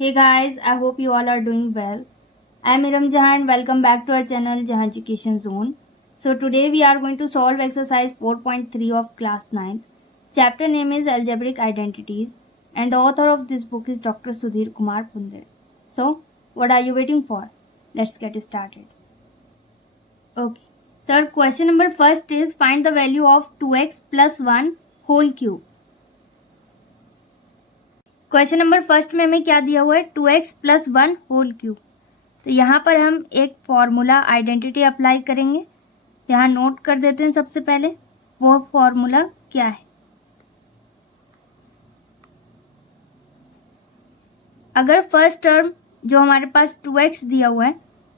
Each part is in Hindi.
Hey guys, I hope you all are doing well. I am Iram Jahan. Welcome back to our channel Jahan Education Zone. So today we are going to solve exercise 4.3 of class 9th. Chapter name is Algebraic Identities and the author of this book is Dr. Sudhir Kumar Pundir. So what are you waiting for? Let's get started. Okay. Sir, question number first is find the value of 2x plus 1 whole cube. Question number first में हमें क्या दिया हुआ है 2x प्लस 1 होल क्यूब। तो यहाँ पर हम एक फॉर्मूला आइडेंटिटी अप्लाई करेंगे। यहाँ नोट कर देते हैं सबसे पहले वो फॉर्मूला क्या है। अगर फर्स्ट टर्म जो हमारे पास 2x दिया हुआ है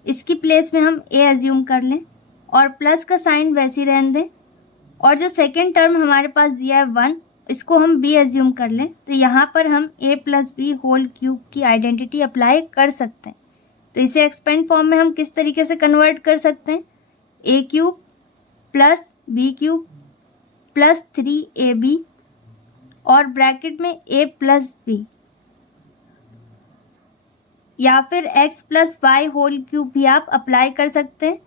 इसकी प्लेस में हम a एज्यूम कर लें और प्लस का साइन वैसे ही रहने दें, और जो सेकेंड टर्म हमारे पास दिया है 1 इसको हम b एज्यूम कर लें, तो यहाँ पर हम a plus B whole cube की आइडेंटिटी अप्लाई कर सकते हैं। तो इसे एक्सपेंड फॉर्म में हम किस तरीके से कन्वर्ट कर सकते हैं, a cube plus B cube plus 3ab और ब्रैकेट में a प्लस बी, या फिर x plus Y whole cube भी आप अप्लाई कर सकते हैं।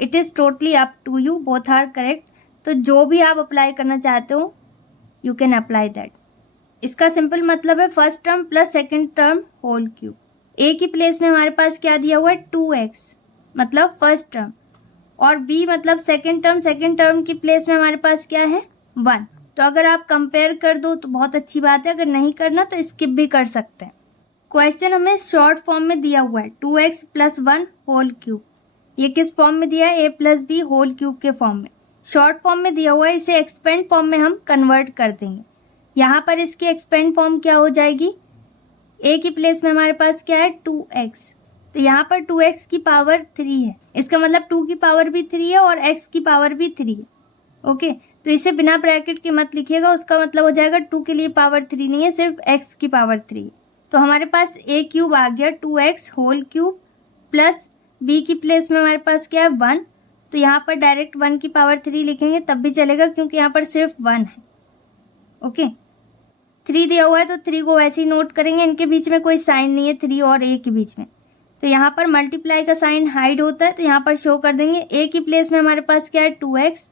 It is totally up to you, both are correct. तो जो भी आप अप्लाई करना चाहते हो यू कैन अप्लाई दैट। इसका सिंपल मतलब है first term plus second term whole cube. a की प्लेस में हमारे पास क्या दिया हुआ है 2x मतलब फर्स्ट टर्म, और b मतलब सेकेंड टर्म की प्लेस में हमारे पास क्या है 1। तो अगर आप कंपेयर कर दो तो बहुत अच्छी बात है, अगर नहीं करना तो स्किप भी कर सकते हैं। क्वेश्चन हमें शॉर्ट फॉर्म में दिया हुआ है 2x प्लस 1 होल क्यूब। ये किस फॉर्म में दिया है, a plus B whole cube के फॉर्म में। शॉर्ट फॉर्म में दिया हुआ है, इसे एक्सपेंड फॉर्म में हम कन्वर्ट कर देंगे। यहाँ पर इसकी एक्सपेंड फॉर्म क्या हो जाएगी, a की प्लेस में हमारे पास क्या है 2x, तो यहाँ पर 2x की पावर 3 है, इसका मतलब 2 की पावर भी 3 है और x की पावर भी 3 है। ओके, तो इसे बिना ब्रैकेट के मत लिखिएगा, उसका मतलब हो जाएगा 2 के लिए पावर 3 नहीं है, सिर्फ x की पावर 3 है। तो हमारे पास a क्यूब आ गया 2x whole cube plus b की प्लेस में हमारे पास क्या है 1, तो यहाँ पर डायरेक्ट 1 की पावर 3 लिखेंगे तब भी चलेगा क्योंकि यहाँ पर सिर्फ 1 है। ओके, 3 दिया हुआ है तो 3 को वैसे ही नोट करेंगे, इनके बीच में कोई साइन नहीं है 3 और a के बीच में, तो यहाँ पर मल्टीप्लाई का साइन हाइड होता है, तो यहाँ पर शो कर देंगे a की प्लेस में हमारे पास क्या है 2x,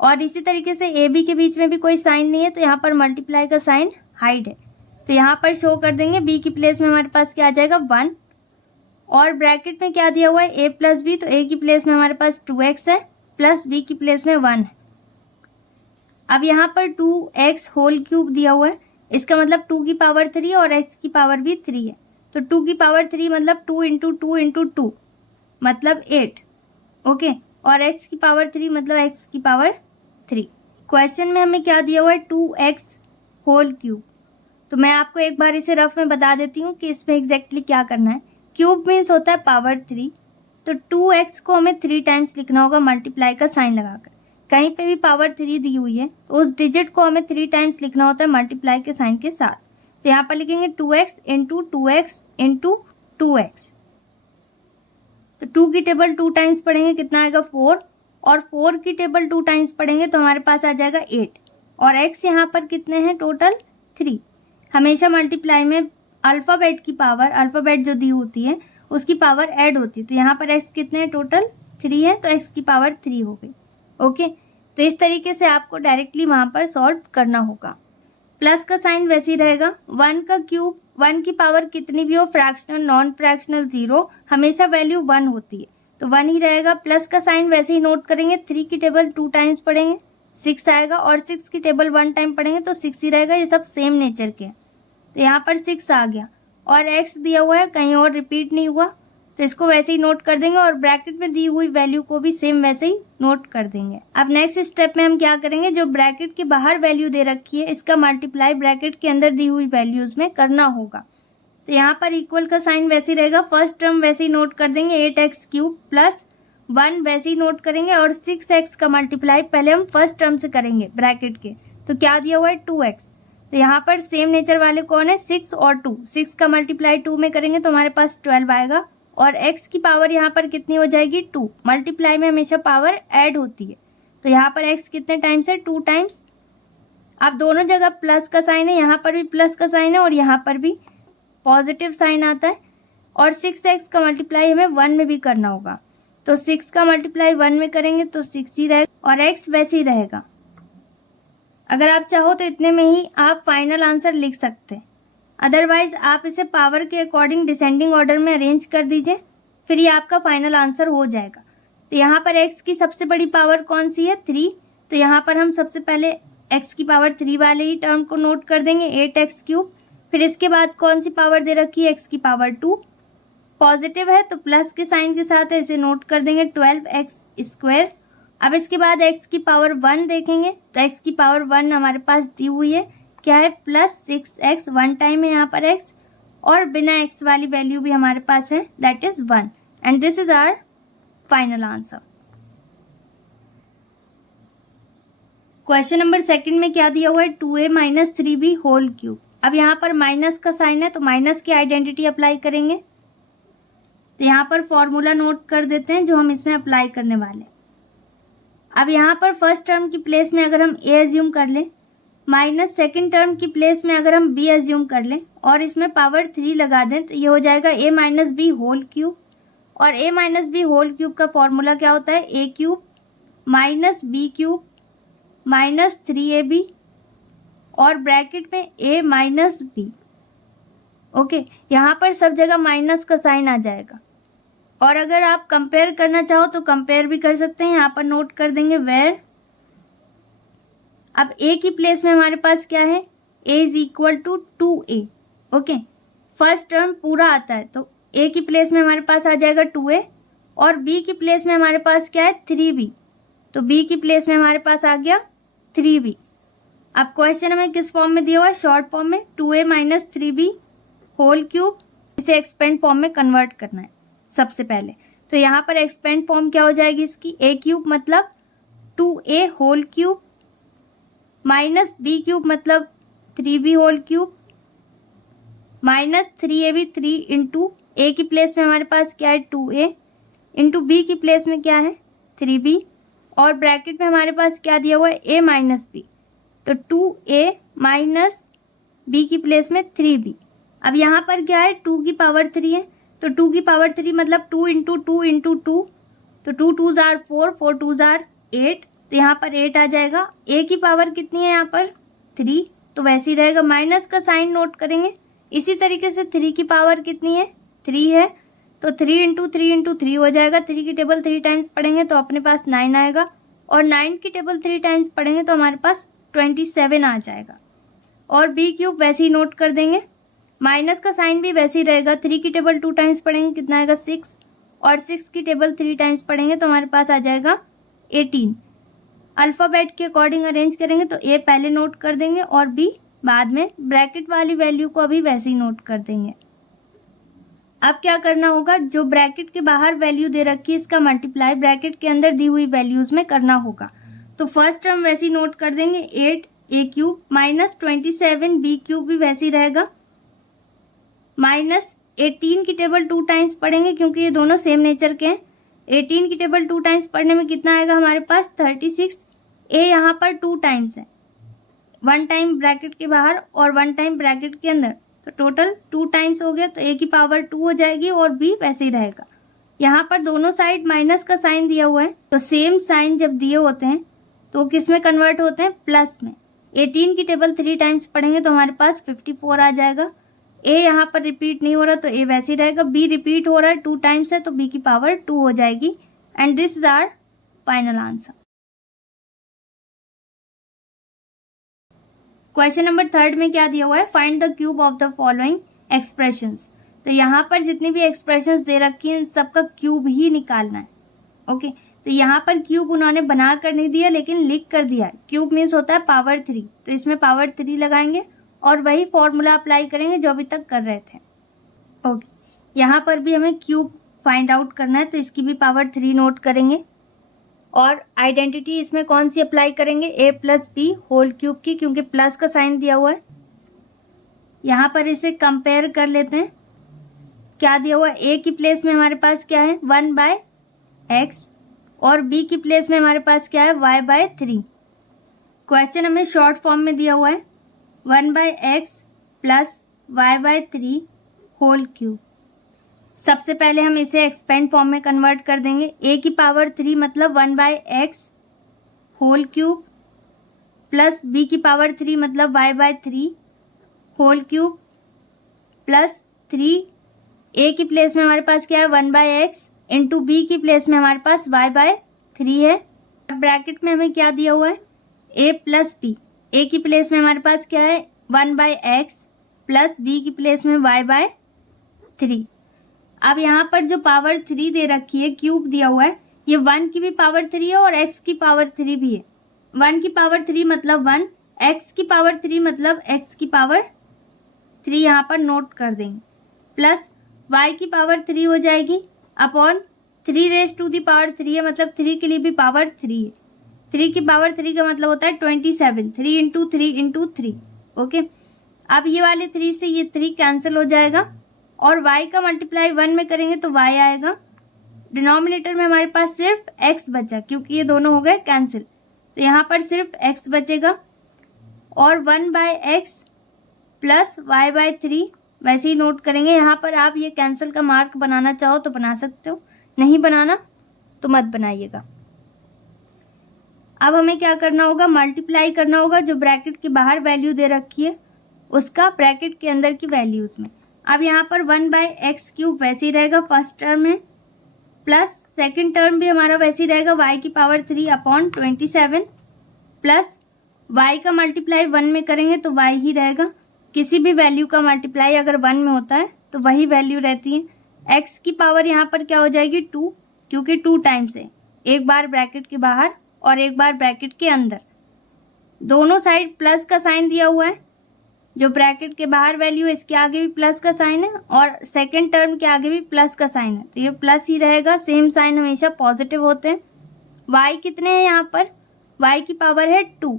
और इसी तरीके से a b के बीच में भी कोई साइन नहीं है तो यहाँ पर मल्टीप्लाई का साइन हाइड है, तो यहाँ पर शो कर देंगे b की प्लेस में हमारे पास क्या आ जाएगा 1, और ब्रैकेट में क्या दिया हुआ है a प्लस बी, तो a की प्लेस में हमारे पास 2x है प्लस b की प्लेस में 1 है। अब यहाँ पर 2x होल क्यूब दिया हुआ है, इसका मतलब 2 की पावर 3 और x की पावर भी 3 है, तो 2 की पावर 3 मतलब 2 इंटू 2 इंटू 2 मतलब 8। ओके, और x की पावर 3 मतलब x की पावर 3। क्वेश्चन में हमें क्या दिया हुआ है 2x होल क्यूब, तो मैं आपको एक बार इसे रफ में बता देती हूँ कि इसमें एग्जैक्टली क्या करना है। क्यूब मीन्स होता है पावर 3, तो 2x को हमें 3 टाइम्स लिखना होगा मल्टीप्लाई का साइन लगाकर। कहीं पे भी पावर 3 दी हुई है तो उस डिजिट को हमें 3 टाइम्स लिखना होता है मल्टीप्लाई के साइन के साथ, तो यहाँ पर लिखेंगे 2x into 2x into 2x, तो 2 की टेबल 2 टाइम्स पढ़ेंगे कितना आएगा 4, और 4 की टेबल 2 टाइम्स पढ़ेंगे तो हमारे पास आ जाएगा 8, और x यहाँ पर कितने हैं टोटल 3। हमेशा मल्टीप्लाई में अल्फ़ाबेट की पावर, अल्फ़ाबेट जो दी होती है उसकी पावर ऐड होती है, तो यहाँ पर x कितने हैं टोटल 3 है, तो x की पावर 3 हो गई। ओके, तो इस तरीके से आपको डायरेक्टली वहाँ पर सॉल्व करना होगा। प्लस का साइन वैसे ही रहेगा, 1 का क्यूब 1 की पावर कितनी भी हो, फ्रैक्शनल नॉन फ्रैक्शनल 0, हमेशा वैल्यू 1 होती है तो 1 ही रहेगा। प्लस का साइन वैसे ही नोट करेंगे, 3 की टेबल 2 टाइम्स पढ़ेंगे 6 आएगा, और 6 की टेबल 1 टाइम पढ़ेंगे तो 6 ही रहेगा, ये सब सेम नेचर के हैं, तो यहाँ पर 6 आ गया, और x दिया हुआ है कहीं और रिपीट नहीं हुआ तो इसको वैसे ही नोट कर देंगे, और ब्रैकेट में दी हुई वैल्यू को भी सेम वैसे ही नोट कर देंगे। अब नेक्स्ट स्टेप में हम क्या करेंगे, जो ब्रैकेट के बाहर वैल्यू दे रखी है इसका मल्टीप्लाई ब्रैकेट के अंदर दी हुई वैल्यूज में करना होगा, तो यहाँ पर इक्वल का साइन वैसे ही रहेगा। फर्स्ट टर्म वैसे ही नोट कर देंगे 8x क्यूब प्लस 1 वैसे ही नोट करेंगे, और 6x का मल्टीप्लाई पहले हम फर्स्ट टर्म से करेंगे ब्रैकेट के, तो क्या दिया हुआ है 2x, तो यहाँ पर सेम नेचर वाले कौन है 6 और 2, 6 का मल्टीप्लाई 2 में करेंगे तो हमारे पास 12 आएगा, और x की पावर यहाँ पर कितनी हो जाएगी 2, मल्टीप्लाई में हमेशा पावर ऐड होती है, तो यहाँ पर x कितने टाइम्स है 2 टाइम्स। अब दोनों जगह प्लस का साइन है, यहाँ पर भी प्लस का साइन है और यहाँ पर भी, पॉजिटिव साइन आता है, और 6x का मल्टीप्लाई हमें 1 में भी करना होगा। तो 6 का मल्टीप्लाई 1 में करेंगे तो 6 ही रहेगा और x वैसे ही रहेगा। अगर आप चाहो तो इतने में ही आप फाइनल आंसर लिख सकते हैं, अदरवाइज आप इसे पावर के अकॉर्डिंग डिसेंडिंग ऑर्डर में अरेंज कर दीजिए, फिर ये आपका फाइनल आंसर हो जाएगा। तो यहाँ पर x की सबसे बड़ी पावर कौन सी है? 3। तो यहाँ पर हम सबसे पहले x की पावर 3 वाले ही टर्म को नोट कर देंगे, 8x³। फिर इसके बाद कौन सी पावर दे रखी है? x की पावर 2। पॉजिटिव है तो प्लस के साइन के साथ है, इसे नोट कर देंगे 12x²। अब इसके बाद x की पावर 1 देखेंगे, तो x की पावर 1 हमारे पास दी हुई है, क्या है? +6x। 1 टाइम है यहाँ पर x, और बिना x वाली वैल्यू भी हमारे पास है, that is 1। And this is our final answer. Question number 2 में क्या दिया हुआ है? 2a - 3b whole cube. अब यहाँ पर माइनस का साइन है तो माइनस की आइडेंटिटी अप्लाई करेंगे। तो यहाँ पर फॉर्मूला नोट कर देते हैं जो हम इसमें अप्लाई करने वाले। अब यहाँ पर फर्स्ट टर्म की प्लेस में अगर हम a एज्यूम कर लें, माइनस सेकेंड टर्म की प्लेस में अगर हम b एज्यूम कर लें और इसमें पावर 3 लगा दें, तो ये हो जाएगा a - b होल क्यूब। और a - b होल क्यूब का फॉर्मूला क्या होता है? a³ - b³ -3ab, और ब्रैकेट में a - b। ओके, यहाँ पर सब जगह माइनस का साइन आ जाएगा। और अगर आप कंपेयर करना चाहो तो कंपेयर भी कर सकते हैं, यहाँ पर नोट कर देंगे वेयर। अब a की प्लेस में हमारे पास क्या है? a = 2a। Okay, first term पूरा आता है तो a की प्लेस में हमारे पास आ जाएगा 2a, और b की प्लेस में हमारे पास क्या है? 3b। तो b की प्लेस में हमारे पास आ गया 3b। अब क्वेश्चन हमें किस फॉर्म में दिया हुआ है? शॉर्ट फॉर्म में, 2a - 3b होल क्यूब। इसे एक्सपेंड फॉर्म में कन्वर्ट करना है सबसे पहले। तो यहाँ पर एक्सपेंड फॉर्म क्या हो जाएगी इसकी? a³ मतलब 2a होल क्यूब -b³ मतलब 3b whole cube -3ab, 3 into a की प्लेस में हमारे पास क्या है? 2a इंटू b की प्लेस में क्या है? 3b, और ब्रैकेट में हमारे पास क्या दिया हुआ है? a - b। तो 2a - b की प्लेस में 3b। अब यहाँ पर क्या है? 2 की पावर 3 है, तो 2 की पावर 3 मतलब 2 इंटू 2 इंटू 2, तो 2 2s are 4, 4 2s are 8। तो यहाँ पर 8 आ जाएगा। a की पावर कितनी है यहाँ पर? 3, तो वैसे ही रहेगा, माइनस का साइन नोट करेंगे। इसी तरीके से 3 की पावर कितनी है? 3 है, तो 3 इंटू 3 इंटू 3 हो जाएगा। 3 की टेबल 3 टाइम्स पढ़ेंगे तो अपने पास 9 आएगा, और 9 की टेबल 3 टाइम्स पढ़ेंगे तो हमारे पास 27 आ जाएगा। और b³ वैसे ही नोट कर देंगे, माइनस का साइन भी वैसे ही रहेगा। 3 की टेबल 2 टाइम्स पढ़ेंगे, कितना आएगा? 6, और 6 की टेबल 3 टाइम्स पढ़ेंगे तो हमारे पास आ जाएगा 18। अल्फ़ाबेट के अकॉर्डिंग अरेंज करेंगे तो a पहले नोट कर देंगे और b बाद में। ब्रैकेट वाली वैल्यू को अभी वैसे ही नोट कर देंगे। अब क्या करना होगा? जो ब्रैकेट के बाहर वैल्यू दे रखी है इसका मल्टीप्लाई ब्रैकेट के अंदर दी हुई वैल्यूज में करना होगा। तो फर्स्ट टर्म वैसे ही नोट कर देंगे, 8a³ -27 b³ भी वैसे ही रहेगा, -18 की टेबल 2 टाइम्स पढ़ेंगे क्योंकि ये दोनों सेम नेचर के हैं। 18 की टेबल 2 टाइम्स पढ़ने में कितना आएगा हमारे पास? 36। a यहाँ पर 2 टाइम्स है, 1 टाइम ब्रैकेट के बाहर और 1 टाइम ब्रैकेट के अंदर, तो टोटल 2 टाइम्स हो गया। तो a की पावर 2 हो जाएगी और b वैसे ही रहेगा। यहाँ पर दोनों साइड माइनस का साइन दिया हुआ है, तो सेम साइन जब दिए होते हैं तो किस में कन्वर्ट होते हैं? प्लस में। 18 की टेबल 3 टाइम्स पढ़ेंगे तो हमारे पास 54 आ जाएगा। a यहाँ पर रिपीट नहीं हो रहा तो a वैसे ही रहेगा, b रिपीट हो रहा है 2 टाइम्स है तो b की पावर 2 हो जाएगी। And this is our final answer. Question number 3 में क्या दिया हुआ है? Find the cube of the following expressions. तो यहाँ पर जितनी भी एक्सप्रेशंस दे रखी हैं सबका क्यूब ही निकालना है। ओके, तो यहाँ पर क्यूब उन्होंने बना कर नहीं दिया लेकिन लिख कर दिया है। क्यूब मीन्स होता है पावर 3, तो इसमें पावर 3 लगाएंगे और वही फॉर्मूला अप्लाई करेंगे जो अभी तक कर रहे थे। ओके, यहाँ पर भी हमें क्यूब फाइंड आउट करना है तो इसकी भी पावर 3 नोट करेंगे और आइडेंटिटी इसमें कौन सी अप्लाई करेंगे? a + b होल क्यूब की, क्योंकि प्लस का साइन दिया हुआ है। यहाँ पर इसे कंपेयर कर लेते हैं। क्या दिया हुआ है? a की प्लेस में हमारे पास क्या है? 1/x, और b की प्लेस में हमारे पास क्या है? y/3। क्वेश्चन हमें शॉर्ट फॉर्म में दिया हुआ है 1/x + y/3 होल क्यूब। सबसे पहले हम इसे एक्सपेंड फॉर्म में कन्वर्ट कर देंगे। a की पावर 3 मतलब 1/x whole cube plus b की पावर 3 मतलब y/3 whole cube plus 3, a की प्लेस में हमारे पास क्या है 1/x इंटू b की प्लेस में हमारे पास y/3 है। ब्रैकेट में हमें क्या दिया हुआ है a प्लस b। a की प्लेस में हमारे पास क्या है 1/x प्लस b की प्लेस में y/3। अब यहाँ पर जो पावर 3 दे रखी है, क्यूब दिया हुआ है, ये 1 की भी पावर 3 है और x की पावर 3 भी है। 1 की पावर 3 मतलब 1, x की पावर 3 मतलब x की पावर 3 यहाँ पर नोट कर देंगे, प्लस y की पावर 3 हो जाएगी upon 3 raise to the power 3 है, मतलब 3 के लिए भी पावर 3 है। 3 की पावर 3 का मतलब होता है 27, 3 इंटू 3 इंटू 3। ओके, अब ये वाले 3 से ये 3 कैंसिल हो जाएगा और y का मल्टीप्लाई 1 में करेंगे तो y आएगा। डिनोमिनेटर में हमारे पास सिर्फ x बचा क्योंकि ये दोनों हो गए कैंसिल, तो यहाँ पर सिर्फ x बचेगा और 1/x प्लस y/3 वैसे ही नोट करेंगे। यहाँ पर आप ये कैंसिल का मार्क बनाना चाहो तो बना सकते हो, नहीं बनाना तो मत बनाइएगा। अब हमें क्या करना होगा, मल्टीप्लाई करना होगा जो ब्रैकेट के बाहर वैल्यू दे रखी है उसका ब्रैकेट के अंदर की वैल्यूज में। अब यहाँ पर 1/x क्यूब वैसे ही रहेगा फर्स्ट टर्म में, प्लस सेकंड टर्म भी हमारा वैसे ही रहेगा y की पावर 3 अपॉन 27 प्लस y का मल्टीप्लाई 1 में करेंगे तो y ही रहेगा। किसी भी वैल्यू का मल्टीप्लाई अगर 1 में होता है तो वही वैल्यू रहती है। x की पावर यहाँ पर क्या हो जाएगी 2, क्योंकि 2 टाइम्स है, एक बार ब्रैकेट के बाहर और एक बार ब्रैकेट के अंदर। दोनों साइड प्लस का साइन दिया हुआ है, जो ब्रैकेट के बाहर वैल्यू है इसके आगे भी प्लस का साइन है और सेकंड टर्म के आगे भी प्लस का साइन है, तो ये प्लस ही रहेगा। सेम साइन हमेशा पॉजिटिव होते हैं। y कितने हैं यहाँ पर, y की पावर है 2।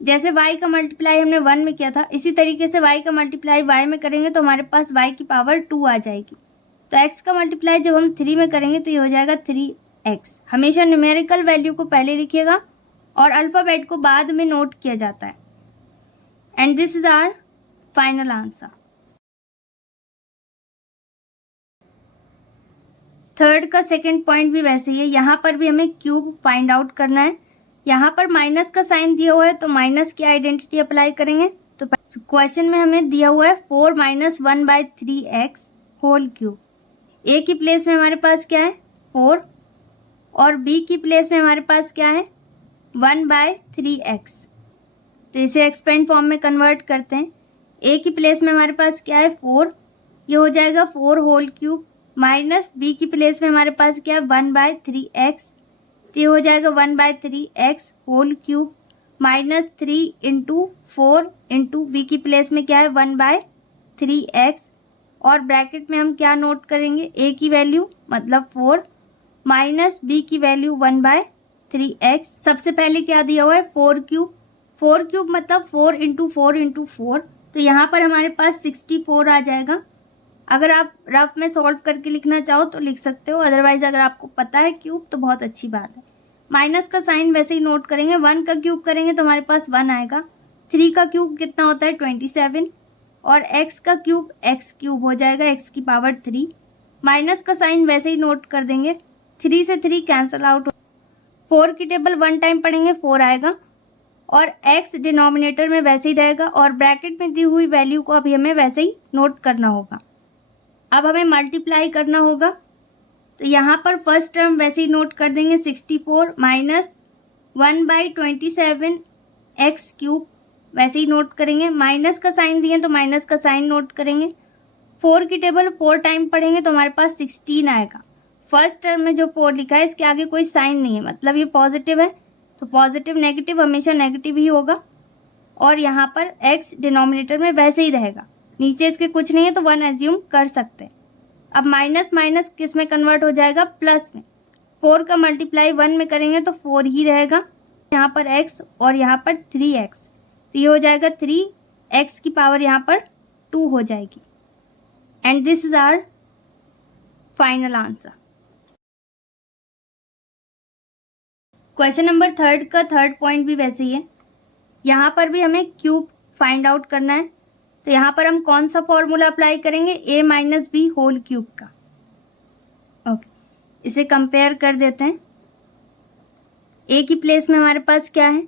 जैसे y का मल्टीप्लाई हमने 1 में किया था, इसी तरीके से y का मल्टीप्लाई y में करेंगे तो हमारे पास y की पावर 2 आ जाएगी। तो x का मल्टीप्लाई जब हम 3 में करेंगे तो ये हो जाएगा 3x। हमेशा न्यूमेरिकल वैल्यू को पहले लिखिएगा और अल्फ़ाबेट को बाद में नोट किया जाता है। And this is our final answer. Third का सेकंड पॉइंट भी वैसे ही है, यहाँ पर भी हमें क्यूब फाइंड आउट करना है। यहाँ पर माइनस का साइन दिया हुआ है तो माइनस की आइडेंटिटी अप्लाई करेंगे। तो क्वेश्चन में हमें दिया हुआ है 4 - 1/3x होल क्यूब। ए की प्लेस में हमारे पास क्या है 4 और बी की प्लेस में हमारे पास क्या है 1/3x। तो इसे एक्सपेंड फॉर्म में कन्वर्ट करते हैं। ए की प्लेस में हमारे पास क्या है 4, ये हो जाएगा 4 होल क्यूब, माइनस बी की प्लेस में हमारे पास क्या है 1/3x, तो ये हो जाएगा 1/3x whole cube minus 3 into 4 into B की प्लेस में क्या है 1/3x और ब्रैकेट में हम क्या नोट करेंगे ए की वैल्यू मतलब 4 माइनस बी की वैल्यू 1/3x। सबसे पहले क्या दिया हुआ है 4 क्यूब, 4 क्यूब मतलब 4 इंटू 4 इंटू 4, तो यहाँ पर हमारे पास 64 आ जाएगा। अगर आप रफ में सॉल्व करके लिखना चाहो तो लिख सकते हो, अदरवाइज अगर आपको पता है क्यूब तो बहुत अच्छी बात है। माइनस का साइन वैसे ही नोट करेंगे, 1 का क्यूब करेंगे तो हमारे पास 1 आएगा। 3 का क्यूब कितना होता है 27 और x का क्यूब x क्यूब हो जाएगा, x की पावर 3। माइनस का साइन वैसे ही नोट कर देंगे, 3 से 3 कैंसल आउट। 4 की टेबल 1 टाइम पढ़ेंगे 4 आएगा और x डिनोमिनेटर में वैसे ही रहेगा और ब्रैकेट में दी हुई वैल्यू को अभी हमें वैसे ही नोट करना होगा। अब हमें मल्टीप्लाई करना होगा, तो यहाँ पर फर्स्ट टर्म वैसे ही नोट कर देंगे 64 माइनस 1/27 एक्स क्यूब वैसे ही नोट करेंगे। माइनस का साइन दिए तो माइनस का साइन नोट करेंगे। 4 की टेबल 4 टाइम पढ़ेंगे तो हमारे पास 16 आएगा। फर्स्ट टर्म में जो 4 लिखा है इसके आगे कोई साइन नहीं है, मतलब ये पॉजिटिव है, तो पॉजिटिव नेगेटिव हमेशा नेगेटिव ही होगा और यहाँ पर x डिनोमिनेटर में वैसे ही रहेगा। नीचे इसके कुछ नहीं है तो 1 एज्यूम कर सकते हैं। अब माइनस माइनस किस में कन्वर्ट हो जाएगा प्लस में। 4 का मल्टीप्लाई 1 में करेंगे तो 4 ही रहेगा, यहाँ पर x और यहाँ पर 3x, तो ये हो जाएगा 3x की पावर यहाँ पर 2 हो जाएगी। And this is our final answer. Question number third का थर्ड पॉइंट भी वैसे ही है, यहाँ पर भी हमें क्यूब फाइंड आउट करना है। तो यहाँ पर हम कौन सा फॉर्मूला अप्लाई करेंगे, a minus b whole cube का। ओके, इसे कंपेयर कर देते हैं। a की प्लेस में हमारे पास क्या है,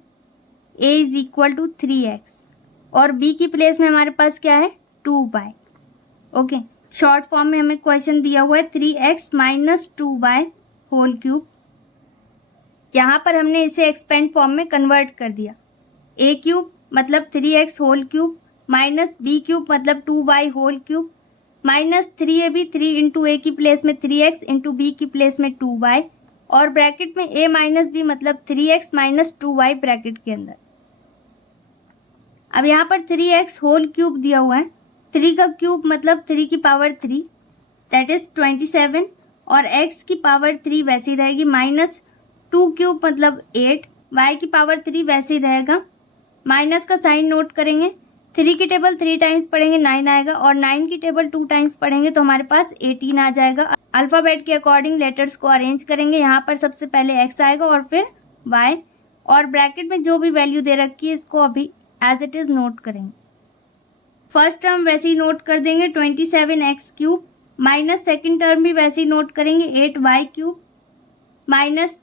a is equal to 3x और b की प्लेस में हमारे पास क्या है 2y। ओके, शॉर्ट फॉर्म में हमें क्वेश्चन दिया हुआ है 3x minus 2y whole cube. यहाँ पर हमने इसे एक्सपेंड फॉर्म में कन्वर्ट कर दिया। a क्यूब मतलब 3x whole cube minus b cube मतलब 2y whole cube minus 3ab, 3 into A की प्लेस में 3x इंटू बी की प्लेस में 2y और ब्रैकेट में a माइनस बी मतलब 3x माइनस 2y ब्रैकेट के अंदर। अब यहाँ पर 3x होल क्यूब दिया हुआ है, 3 का क्यूब मतलब 3 की पावर 3 दैट इज 27 और x की पावर 3 वैसी रहेगी माइनस 2 क्यूब मतलब 8, y की पावर 3 वैसे ही रहेगा। माइनस का साइन नोट करेंगे, 3 की टेबल 3 टाइम्स पढ़ेंगे 9 आएगा और 9 की टेबल 2 टाइम्स पढ़ेंगे तो हमारे पास 18 आ जाएगा। अल्फ़ाबेट के अकॉर्डिंग लेटर्स को अरेंज करेंगे। यहाँ पर सबसे पहले x आएगा और फिर y और ब्रैकेट में जो भी वैल्यू दे रखी है इसको अभी एज इट इज़ नोट करेंगे। फर्स्ट टर्म वैसे ही नोट कर देंगे 27x cube minus second term भी वैसे ही नोट करेंगे 8y क्यूब माइनस,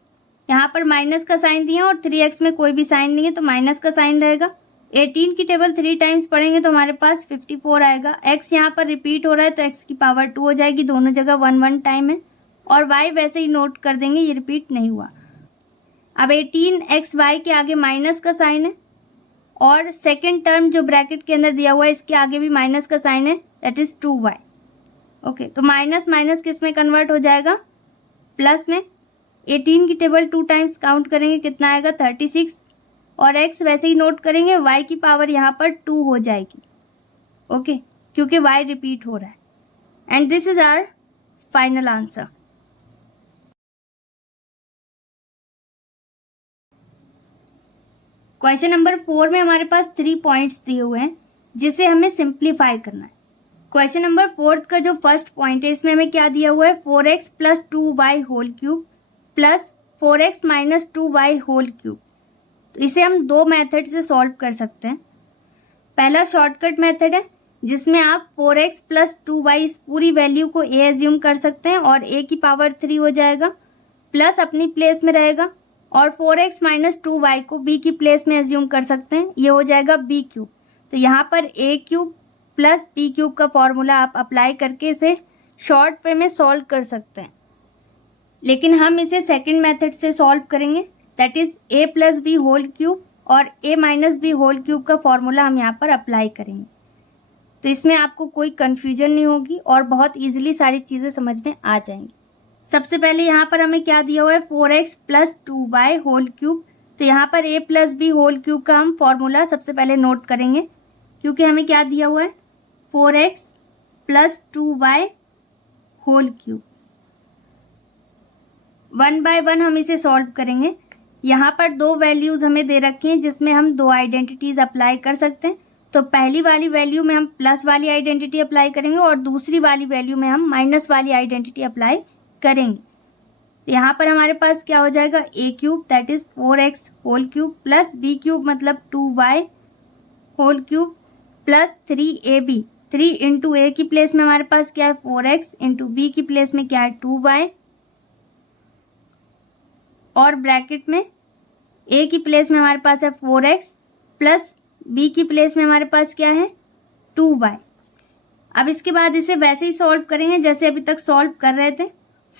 यहाँ पर माइनस का साइन दिया और 3x में कोई भी साइन नहीं है तो माइनस का साइन रहेगा। 18 की टेबल 3 टाइम्स पढ़ेंगे तो हमारे पास 54 आएगा। x यहाँ पर रिपीट हो रहा है तो x की पावर 2 हो जाएगी, दोनों जगह 1 टाइम है और y वैसे ही नोट कर देंगे, ये रिपीट नहीं हुआ। अब 18xy के आगे माइनस का साइन है और सेकेंड टर्म जो ब्रैकेट के अंदर दिया हुआ है इसके आगे भी माइनस का साइन है दैट इज 2y। ओके, तो माइनस माइनस किस में कन्वर्ट हो जाएगा, प्लस में। 18 की टेबल 2 टाइम्स काउंट करेंगे कितना आएगा 36 और x वैसे ही नोट करेंगे, y की पावर यहाँ पर 2 हो जाएगी। ओके, क्योंकि y रिपीट हो रहा है and this is our final answer. Question number 4 में हमारे पास 3 पॉइंट्स दिए हुए हैं जिसे हमें सिंप्लीफाई करना है। क्वेश्चन नंबर 4 का जो फर्स्ट पॉइंट है इसमें हमें क्या दिया हुआ है 4x plus 2y whole cube plus 4x minus 2y whole cube. तो इसे हम दो मेथड से सॉल्व कर सकते हैं। पहला शॉर्टकट मेथड है जिसमें आप 4x प्लस 2y इस पूरी वैल्यू को a एज्यूम कर सकते हैं और a की पावर 3 हो जाएगा, प्लस अपनी प्लेस में रहेगा और 4x माइनस 2y को b की प्लेस में एज्यूम कर सकते हैं, ये हो जाएगा b क्यूब। तो यहाँ पर a cube plus b cube का फॉर्मूला आप अप्लाई करके इसे शॉर्ट वे में सॉल्व कर सकते हैं, लेकिन हम इसे सेकंड मेथड से सॉल्व करेंगे that is a plus B whole cube और a minus b whole cube का फॉर्मूला हम यहाँ पर अप्लाई करेंगे। तो इसमें आपको कोई कन्फ्यूजन नहीं होगी और बहुत ईजिली सारी चीज़ें समझ में आ जाएंगी। सबसे पहले यहाँ पर हमें क्या दिया हुआ है 4x plus 2y whole cube. तो यहाँ पर a plus B whole cube का हम फॉर्मूला सबसे पहले नोट करेंगे क्योंकि हमें क्या दिया हुआ है 4x plus 2y whole cube. 1 bye 1 हम इसे सॉल्व करेंगे। यहाँ पर दो वैल्यूज़ हमें दे रखी हैं जिसमें हम दो आइडेंटिटीज़ अप्लाई कर सकते हैं। तो पहली वाली वैल्यू में हम प्लस वाली आइडेंटिटी अप्लाई करेंगे और दूसरी वाली वैल्यू में हम माइनस वाली आइडेंटिटी अप्लाई करेंगे। तो यहाँ पर हमारे पास क्या हो जाएगा a cube that is 4x whole cube plus b cube मतलब 2y whole cube plus 3ab, 3 into a की प्लेस में हमारे पास क्या है 4x इंटू b की प्लेस में क्या है 2y और ब्रैकेट में a की प्लेस में हमारे पास है 4x प्लस b की प्लेस में हमारे पास क्या है 2y। अब इसके बाद इसे वैसे ही सॉल्व करेंगे जैसे अभी तक सॉल्व कर रहे थे।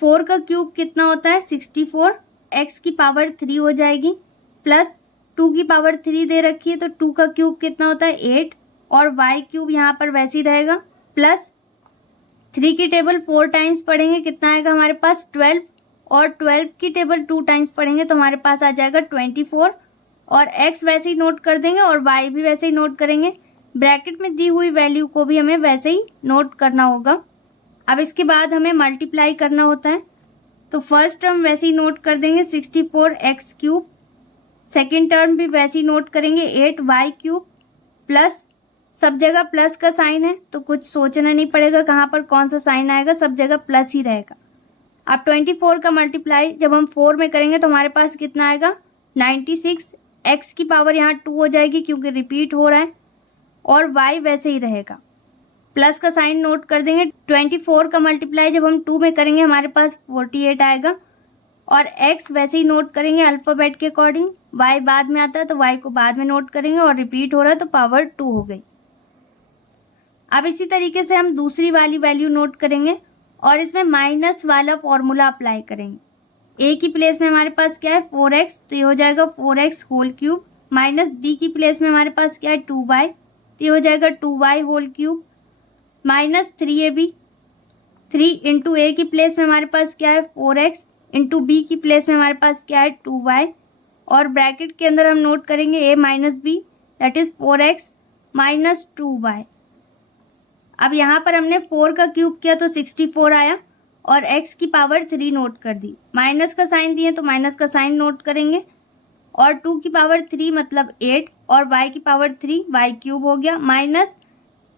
4 का क्यूब कितना होता है 64, x की पावर 3 हो जाएगी प्लस 2 की पावर 3 दे रखी है तो 2 का क्यूब कितना होता है 8 और y क्यूब यहाँ पर वैसे ही रहेगा प्लस 3 की टेबल 4 टाइम्स पढ़ेंगे कितना आएगा हमारे पास 12 और 12 की टेबल 2 टाइम्स पढ़ेंगे तो हमारे पास आ जाएगा 24 और x वैसे ही नोट कर देंगे और y भी वैसे ही नोट करेंगे। ब्रैकेट में दी हुई वैल्यू को भी हमें वैसे ही नोट करना होगा। अब इसके बाद हमें मल्टीप्लाई करना होता है तो फर्स्ट टर्म वैसे ही नोट कर देंगे 64x क्यूब, सेकेंड टर्म भी वैसे ही नोट करेंगे 8y क्यूब प्लस सब जगह प्लस का साइन है तो कुछ सोचना नहीं पड़ेगा कहाँ पर कौन सा साइन आएगा, सब जगह प्लस ही रहेगा। अब 24 का मल्टीप्लाई जब हम 4 में करेंगे तो हमारे पास कितना आएगा 96, x की पावर यहाँ 2 हो जाएगी क्योंकि रिपीट हो रहा है और y वैसे ही रहेगा। प्लस का साइन नोट कर देंगे। 24 का मल्टीप्लाई जब हम 2 में करेंगे हमारे पास 48 आएगा, और x वैसे ही नोट करेंगे अल्फ़ाबेट के अकॉर्डिंग। y बाद में आता है तो y को बाद में नोट करेंगे, और रिपीट हो रहा है तो पावर 2 हो गई। अब इसी तरीके से हम दूसरी वाली वैल्यू नोट करेंगे और इसमें माइनस वाला फॉर्मूला अप्लाई करेंगे। a की प्लेस में हमारे पास क्या है 4x, तो ये हो जाएगा 4x whole cube, minus b की प्लेस में हमारे पास क्या है 2y, तो ये हो जाएगा 2y whole cube, minus 3ab, 3 into a की प्लेस में हमारे पास क्या है 4x, इंटू b की प्लेस में हमारे पास क्या है 2y, और ब्रैकेट के अंदर हम नोट करेंगे a minus b, that is 4x minus 2y। अब यहाँ पर हमने 4 का क्यूब किया तो 64 आया, और x की पावर 3 नोट कर दी। माइनस का साइन दिए तो माइनस का साइन नोट करेंगे, और 2 की पावर 3 मतलब 8, और y की पावर 3 y क्यूब हो गया, माइनस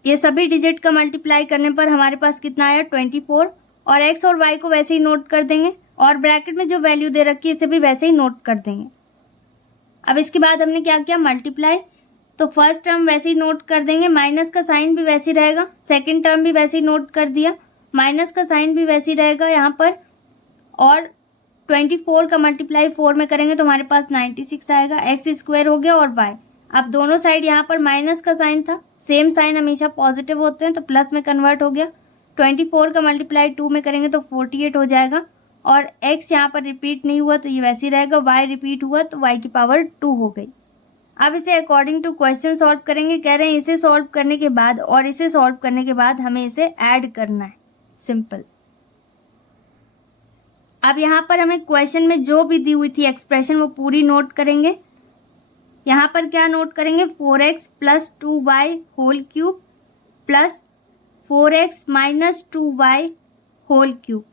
ये सभी डिजिट का मल्टीप्लाई करने पर हमारे पास कितना आया 24, और x और y को वैसे ही नोट कर देंगे, और ब्रैकेट में जो वैल्यू दे रखी है इसे भी वैसे ही नोट कर देंगे। अब इसके बाद हमने क्या किया मल्टीप्लाई, तो फर्स्ट टर्म वैसे ही नोट कर देंगे, माइनस का साइन भी वैसे ही रहेगा, सेकंड टर्म भी वैसे ही नोट कर दिया, माइनस का साइन भी वैसे ही रहेगा यहाँ पर, और 24 का मल्टीप्लाई 4 में करेंगे तो हमारे पास 96 आएगा, एक्स स्क्वायर हो गया, और वाई। अब दोनों साइड यहाँ पर माइनस का साइन था, सेम साइन हमेशा पॉजिटिव होते हैं तो प्लस में कन्वर्ट हो गया। 24 का मल्टीप्लाई 2 में करेंगे तो 48 हो जाएगा, और x यहाँ पर रिपीट नहीं हुआ तो ये वैसे ही रहेगा, y रिपीट हुआ तो y की पावर 2 हो गई। अब इसे अकॉर्डिंग टू क्वेश्चन सॉल्व करेंगे। कह रहे हैं इसे सॉल्व करने के बाद और इसे सॉल्व करने के बाद हमें इसे ऐड करना है, सिंपल। अब यहाँ पर हमें क्वेश्चन में जो भी दी हुई थी एक्सप्रेशन वो पूरी नोट करेंगे। यहाँ पर क्या नोट करेंगे 4x plus 2y whole cube plus 4x minus 2y whole cube.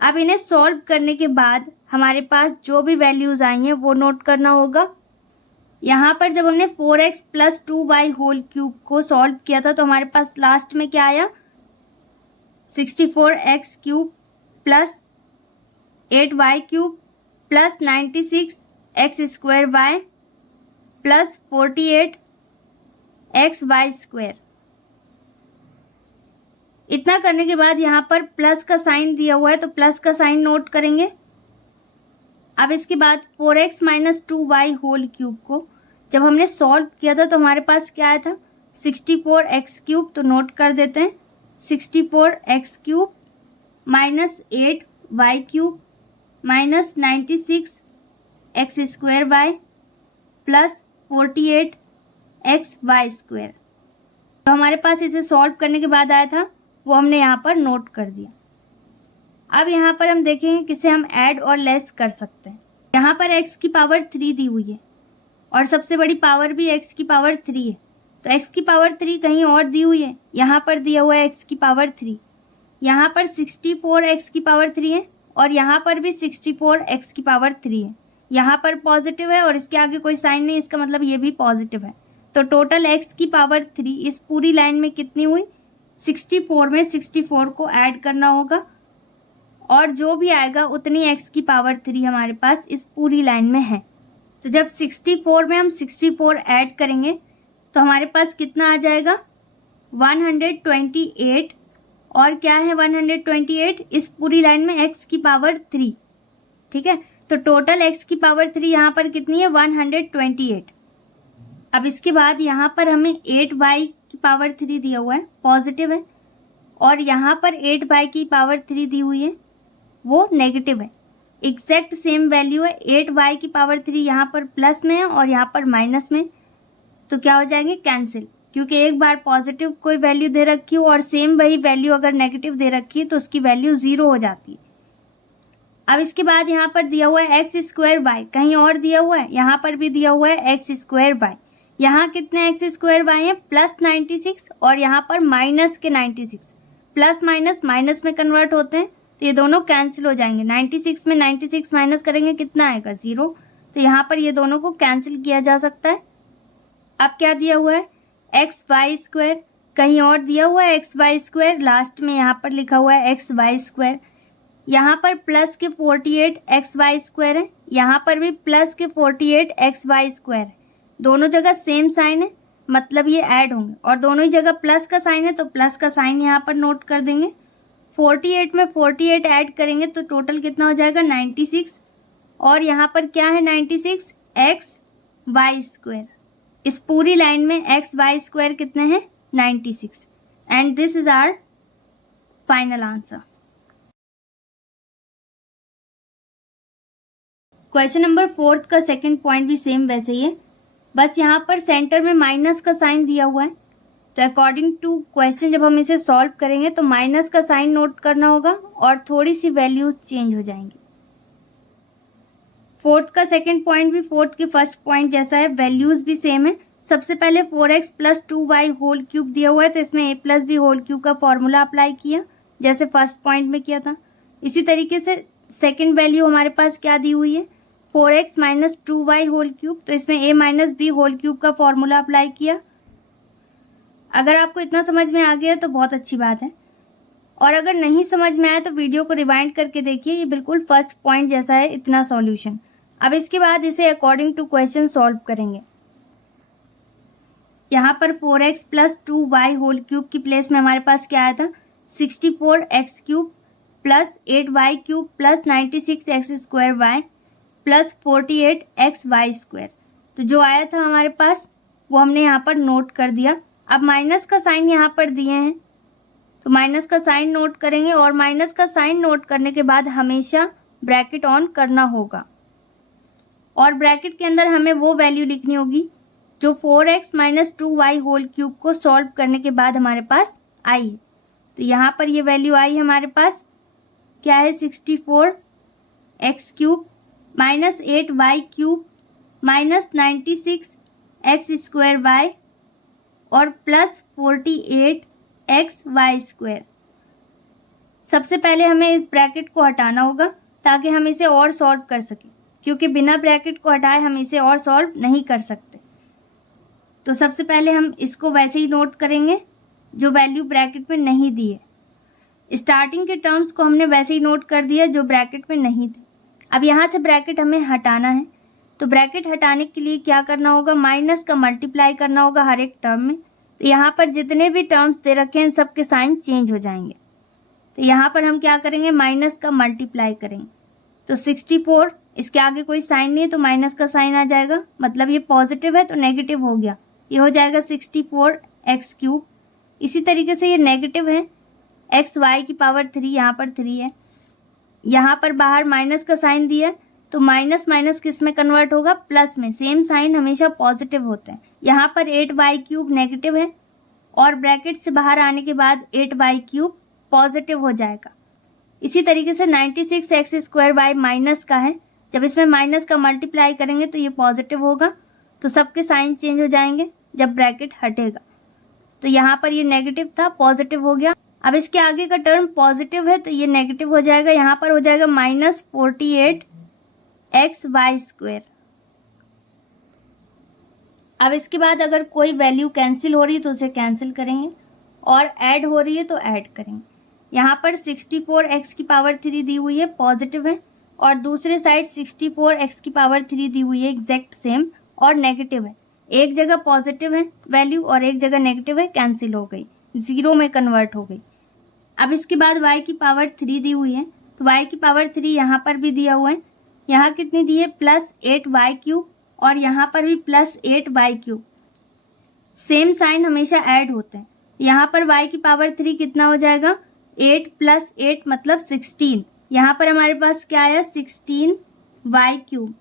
अब इन्हें सॉल्व करने के बाद हमारे पास जो भी वैल्यूज आई हैं वो नोट करना होगा। यहाँ पर जब हमने 4x plus 2y whole cube को सॉल्व किया था तो हमारे पास लास्ट में क्या आया 64x cube plus 8y cube plus 96x square y plus 48x y square. इतना करने के बाद यहाँ पर प्लस का साइन दिया हुआ है तो प्लस का साइन नोट करेंगे। अब इसके बाद 4x minus 2y whole cube को जब हमने सॉल्व किया था तो हमारे पास क्या आया था 64x क्यूब, तो नोट कर देते हैं 64x cube minus 8y cube minus 96x square y plus 48x y square. तो हमारे पास इसे सॉल्व करने के बाद आया था वो हमने यहाँ पर नोट कर दिया। अब यहाँ पर हम देखेंगे किसे हम ऐड और लेस कर सकते हैं। यहाँ पर x की पावर 3 दी हुई है और सबसे बड़ी पावर भी x की पावर 3 है, तो x की पावर 3 कहीं और दी हुई है, यहाँ पर दिया हुआ है x की पावर 3। यहाँ पर 64x की पावर 3 है और यहाँ पर भी 64x की पावर 3 है। यहाँ पर पॉजिटिव है और इसके आगे कोई साइन नहीं, इसका मतलब ये भी पॉजिटिव है। तो टोटल x की पावर 3 इस पूरी लाइन में कितनी हुई 64 में 64 को ऐड करना होगा और जो भी आएगा उतनी x की पावर 3 हमारे पास इस पूरी लाइन में है। तो जब 64 में हम 64 ऐड करेंगे तो हमारे पास कितना आ जाएगा 128, और क्या है 128 इस पूरी लाइन में x की पावर 3, ठीक है। तो टोटल x की पावर 3 यहाँ पर कितनी है 128। अब इसके बाद यहाँ पर हमें 8y की पावर 3 दिया हुआ है, पॉजिटिव है, और यहाँ पर 8y की पावर 3 दी हुई है वो नेगेटिव है। एग्जैक्ट सेम वैल्यू है, 8y की पावर 3 यहाँ पर प्लस में है और यहाँ पर माइनस में, तो क्या हो जाएंगे कैंसिल, क्योंकि एक बार पॉजिटिव कोई वैल्यू दे रखी हो और सेम वही वैल्यू अगर नेगेटिव दे रखी है तो उसकी वैल्यू 0 हो जाती है। अब इसके बाद यहाँ पर दिया हुआ है एक्स स्क्वायर वाई, कहीं और दिया हुआ है, यहाँ पर भी दिया हुआ है एक्स स्क्वायर वाई। यहाँ कितने एक्स स्क्वायर वाई है प्लस 96 और यहाँ पर माइनस के 96, प्लस माइनस माइनस में कन्वर्ट होते हैं तो ये दोनों कैंसिल हो जाएंगे। 96 में 96 माइनस करेंगे कितना आएगा 0, तो यहाँ पर ये दोनों को कैंसिल किया जा सकता है। अब क्या दिया हुआ है एक्स वाई स्क्वायर, कहीं और दिया हुआ है एक्स वाई स्क्वायर, लास्ट में यहाँ पर लिखा हुआ है एक्स वाई स्क्वायर। यहाँ पर प्लस के 48 एक्स वाई स्क्वायर है, यहाँ पर भी प्लस के 48 एक्स वाई स्क्वायर है, दोनों जगह सेम साइन है मतलब ये ऐड होंगे, और दोनों ही जगह प्लस का साइन है तो प्लस का साइन यहाँ पर नोट कर देंगे। 48 में 48 ऐड करेंगे तो टोटल कितना हो जाएगा 96, और यहाँ पर क्या है 96 एक्स वाई स्क्वायर। इस पूरी लाइन में एक्स वाई स्क्वायर कितने हैं 96, and this is our final answer. Question number 4 का सेकंड पॉइंट भी सेम वैसे ही है, बस यहाँ पर सेंटर में माइनस का साइन दिया हुआ है, तो अकॉर्डिंग टू क्वेश्चन जब हम इसे सॉल्व करेंगे तो माइनस का साइन नोट करना होगा और थोड़ी सी वैल्यूज चेंज हो जाएंगी। फोर्थ का सेकंड पॉइंट भी फोर्थ के फर्स्ट पॉइंट जैसा है, वैल्यूज भी सेम है। सबसे पहले 4x plus 2y whole cube दिया हुआ है तो इसमें a plus B whole cube का फॉर्मूला अप्लाई किया जैसे फर्स्ट पॉइंट में किया था। इसी तरीके से सेकंड वैल्यू हमारे पास क्या दी हुई है 4x minus 2y whole cube, तो इसमें a minus b whole cube का फॉर्मूला अप्लाई किया। अगर आपको इतना समझ में आ गया तो बहुत अच्छी बात है, और अगर नहीं समझ में आया तो वीडियो को रिवाइंड करके देखिए, ये बिल्कुल फर्स्ट पॉइंट जैसा है इतना सॉल्यूशन। अब इसके बाद इसे अकॉर्डिंग टू क्वेश्चन सॉल्व करेंगे। यहाँ पर 4x plus 2y whole cube की प्लेस में हमारे पास क्या आया था 64x cube plus 8y cube plus 96x square y plus 48x y square. तो जो आया था हमारे पास वो हमने यहाँ पर नोट कर दिया। अब माइनस का साइन यहाँ पर दिए हैं तो माइनस का साइन नोट करेंगे, और माइनस का साइन नोट करने के बाद हमेशा ब्रैकेट ऑन करना होगा, और ब्रैकेट के अंदर हमें वो वैल्यू लिखनी होगी जो 4x minus 2y whole cube को सॉल्व करने के बाद हमारे पास आई है। तो यहाँ पर ये वैल्यू आई हमारे पास क्या है 64x cube minus 8y cube minus 96x square y और प्लस 48x वाई स्क्वायर। सबसे पहले हमें इस ब्रैकेट को हटाना होगा ताकि हम इसे और सॉल्व कर सकें, क्योंकि बिना ब्रैकेट को हटाए हम इसे और सॉल्व नहीं कर सकते। तो सबसे पहले हम इसको वैसे ही नोट करेंगे जो वैल्यू ब्रैकेट में नहीं दी है। स्टार्टिंग के टर्म्स को हमने वैसे ही नोट कर दिया जो ब्रैकेट में नहीं थे। अब यहाँ से ब्रैकेट हमें हटाना है, तो ब्रैकेट हटाने के लिए क्या करना होगा माइनस का मल्टीप्लाई करना होगा हर एक टर्म में। तो यहाँ पर जितने भी टर्म्स दे रखे हैं सबके साइन चेंज हो जाएंगे। तो यहाँ पर हम क्या करेंगे माइनस का मल्टीप्लाई करेंगे, तो 64 इसके आगे कोई साइन नहीं है तो माइनस का साइन आ जाएगा, मतलब ये पॉजिटिव है तो नेगेटिव हो गया, ये हो जाएगा 64x क्यूब। इसी तरीके से ये नेगेटिव है एक्स वाई की पावर 3, यहाँ पर 3 है, यहाँ पर बाहर माइनस का साइन दिया तो माइनस माइनस किस में कन्वर्ट होगा प्लस में। सेम साइन हमेशा पॉजिटिव होते हैं। यहाँ पर 8y क्यूब नेगेटिव है और ब्रैकेट से बाहर आने के बाद 8y क्यूब पॉजिटिव हो जाएगा। इसी तरीके से 96x स्क्वायर y माइनस का है, जब इसमें माइनस का मल्टीप्लाई करेंगे तो ये पॉजिटिव होगा, तो सबके साइन चेंज हो जाएंगे जब ब्रैकेट हटेगा। तो यहाँ पर ये नेगेटिव था पॉजिटिव हो गया। अब इसके आगे का टर्म पॉजिटिव है तो ये नेगेटिव हो जाएगा, यहाँ पर हो जाएगा माइनस 48x वाई स्क्वायर। अब इसके बाद अगर कोई वैल्यू कैंसिल हो रही है तो उसे कैंसिल करेंगे, और ऐड हो रही है तो ऐड करेंगे। यहाँ पर 64x की पावर 3 दी हुई है पॉजिटिव है, और दूसरे साइड 64x की पावर 3 दी हुई है एग्जैक्ट सेम और नेगेटिव है। एक जगह पॉजिटिव है वैल्यू और एक जगह नेगेटिव है, कैंसिल हो गई, 0 में कन्वर्ट हो गई। अब इसके बाद y की पावर 3 दी हुई है, तो y की पावर 3 यहाँ पर भी दिया हुआ है। यहाँ कितनी दी है प्लस 8y क्यूब, और यहाँ पर भी plus 8y cube. Same sign हमेशा ऐड होते हैं। यहाँ पर y की पावर 3 कितना हो जाएगा 8 प्लस 8 मतलब 16। यहाँ पर हमारे पास क्या आया 16y क्यूब।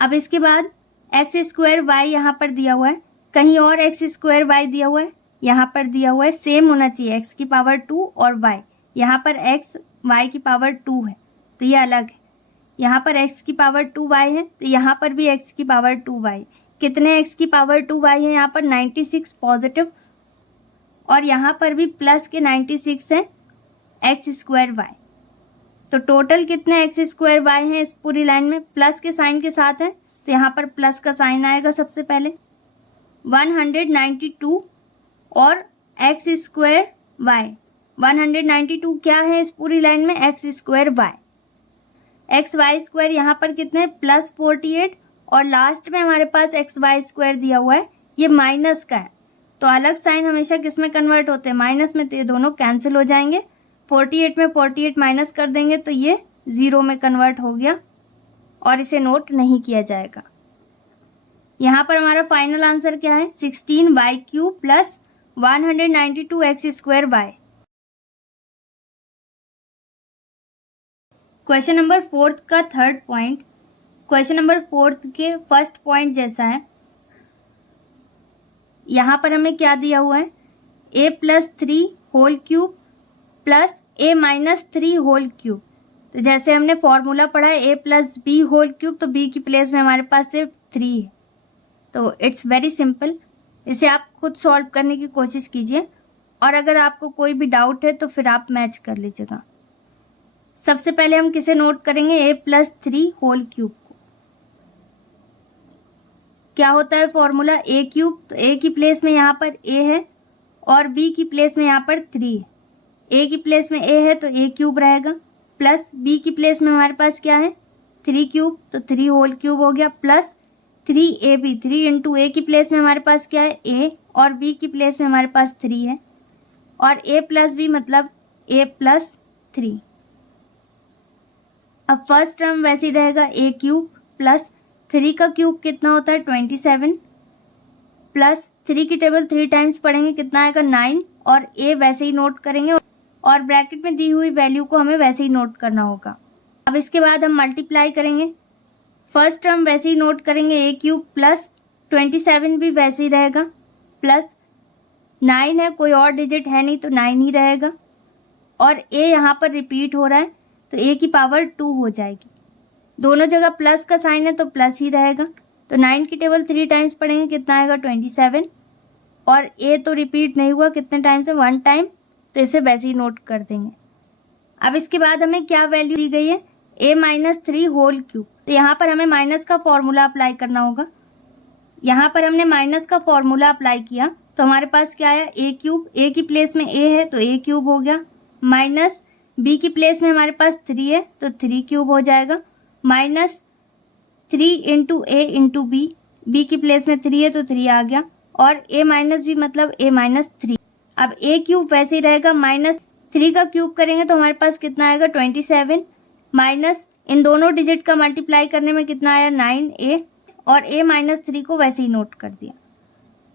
अब इसके बाद एक्स स्क्वायर y यहाँ पर दिया हुआ है, कहीं और एक्स स्क्वायर y दिया हुआ है, यहाँ पर दिया हुआ है, सेम होना चाहिए x की पावर 2 और y। यहाँ पर x y की पावर 2 है तो ये अलग है, यहाँ पर x की पावर 2y है तो यहाँ पर भी x की पावर 2y। कितने x की पावर 2y है यहाँ पर 96 पॉजिटिव, और यहाँ पर भी प्लस के 96 है एक्स स्क्वायर y। तो टोटल कितने एक्स स्क्वायर y हैं इस पूरी लाइन में प्लस के साइन के साथ है, तो यहाँ पर प्लस का साइन आएगा सबसे पहले 192 और एक्स स्क्वायर y। 192 क्या है इस पूरी लाइन में x square y। X y square यहाँ पर कितने प्लस 48 और लास्ट में हमारे पास एक्स वाई स्क्वायर दिया हुआ है, ये माइनस का है, तो अलग साइन हमेशा किस में कन्वर्ट होते हैं, माइनस में, तो ये दोनों कैंसिल हो जाएंगे। 48 में 48 माइनस कर देंगे तो ये 0 में कन्वर्ट हो गया और इसे नोट नहीं किया जाएगा। यहाँ पर हमारा फाइनल आंसर क्या है, 16y³ plus 192x² y। Question number 4 का थर्ड पॉइंट क्वेश्चन नंबर 4 के फर्स्ट पॉइंट जैसा है। यहाँ पर हमें क्या दिया हुआ है, a+3 whole cube plus a-3 whole cube. तो जैसे हमने फॉर्मूला पढ़ा है a+b होल क्यूब, तो b की प्लेस में हमारे पास सिर्फ 3 है। तो इट्स वेरी सिंपल, इसे आप खुद सॉल्व करने की कोशिश कीजिए और अगर आपको कोई भी डाउट है तो फिर आप मैच कर लीजिएगा। सबसे पहले हम किसे नोट करेंगे, a+3 होल क्यूब को। क्या होता है फॉर्मूला, a³, तो a की प्लेस में यहाँ पर a है और b की प्लेस में यहाँ पर 3 है। a की प्लेस में a है तो a³ रहेगा, प्लस b की प्लेस में हमारे पास क्या है, 3³ तो 3 होल क्यूब हो गया, प्लस 3ab, 3 इंटू a की प्लेस में हमारे पास क्या है, a, और b की प्लेस में हमारे पास 3 है, और a+b मतलब a+3। अब फर्स्ट टर्म वैसे ही रहेगा, a³ प्लस 3 का क्यूब कितना होता है 27, प्लस 3 की टेबल 3 टाइम्स पढ़ेंगे कितना आएगा 9, और a वैसे ही नोट करेंगे और ब्रैकेट में दी हुई वैल्यू को हमें वैसे ही नोट करना होगा। अब इसके बाद हम मल्टीप्लाई करेंगे, फर्स्ट टर्म वैसे ही नोट करेंगे, a³ प्लस 27 भी वैसे ही रहेगा, प्लस 9 है, कोई और डिजिट है नहीं तो 9 ही रहेगा, और a यहाँ पर रिपीट हो रहा है तो a की पावर 2 हो जाएगी। दोनों जगह प्लस का साइन है तो प्लस ही रहेगा, तो 9 की टेबल 3 टाइम्स पढ़ेंगे कितना आएगा 27, और a तो रिपीट नहीं हुआ, कितने टाइम्स है 1 टाइम, तो इसे वैसे ही नोट कर देंगे। अब इसके बाद हमें क्या वैल्यू दी गई है, a-3 होल क्यूब, तो यहाँ पर हमें माइनस का फॉर्मूला अप्लाई करना होगा। यहाँ पर हमने माइनस का फॉर्मूला अप्लाई किया तो हमारे पास क्या आया, a³, a की प्लेस में a है तो a³ हो गया, माइनस b की प्लेस में हमारे पास 3 है तो 3³ हो जाएगा, minus 3 into a into b, b की प्लेस में 3 है तो 3 आ गया, और a-b मतलब a-3। अब a³ वैसे ही रहेगा, माइनस 3 का क्यूब करेंगे तो हमारे पास कितना आएगा 27, माइनस इन दोनों डिजिट का मल्टीप्लाई करने में कितना आया 9a, और a-3 को वैसे ही नोट कर दिया।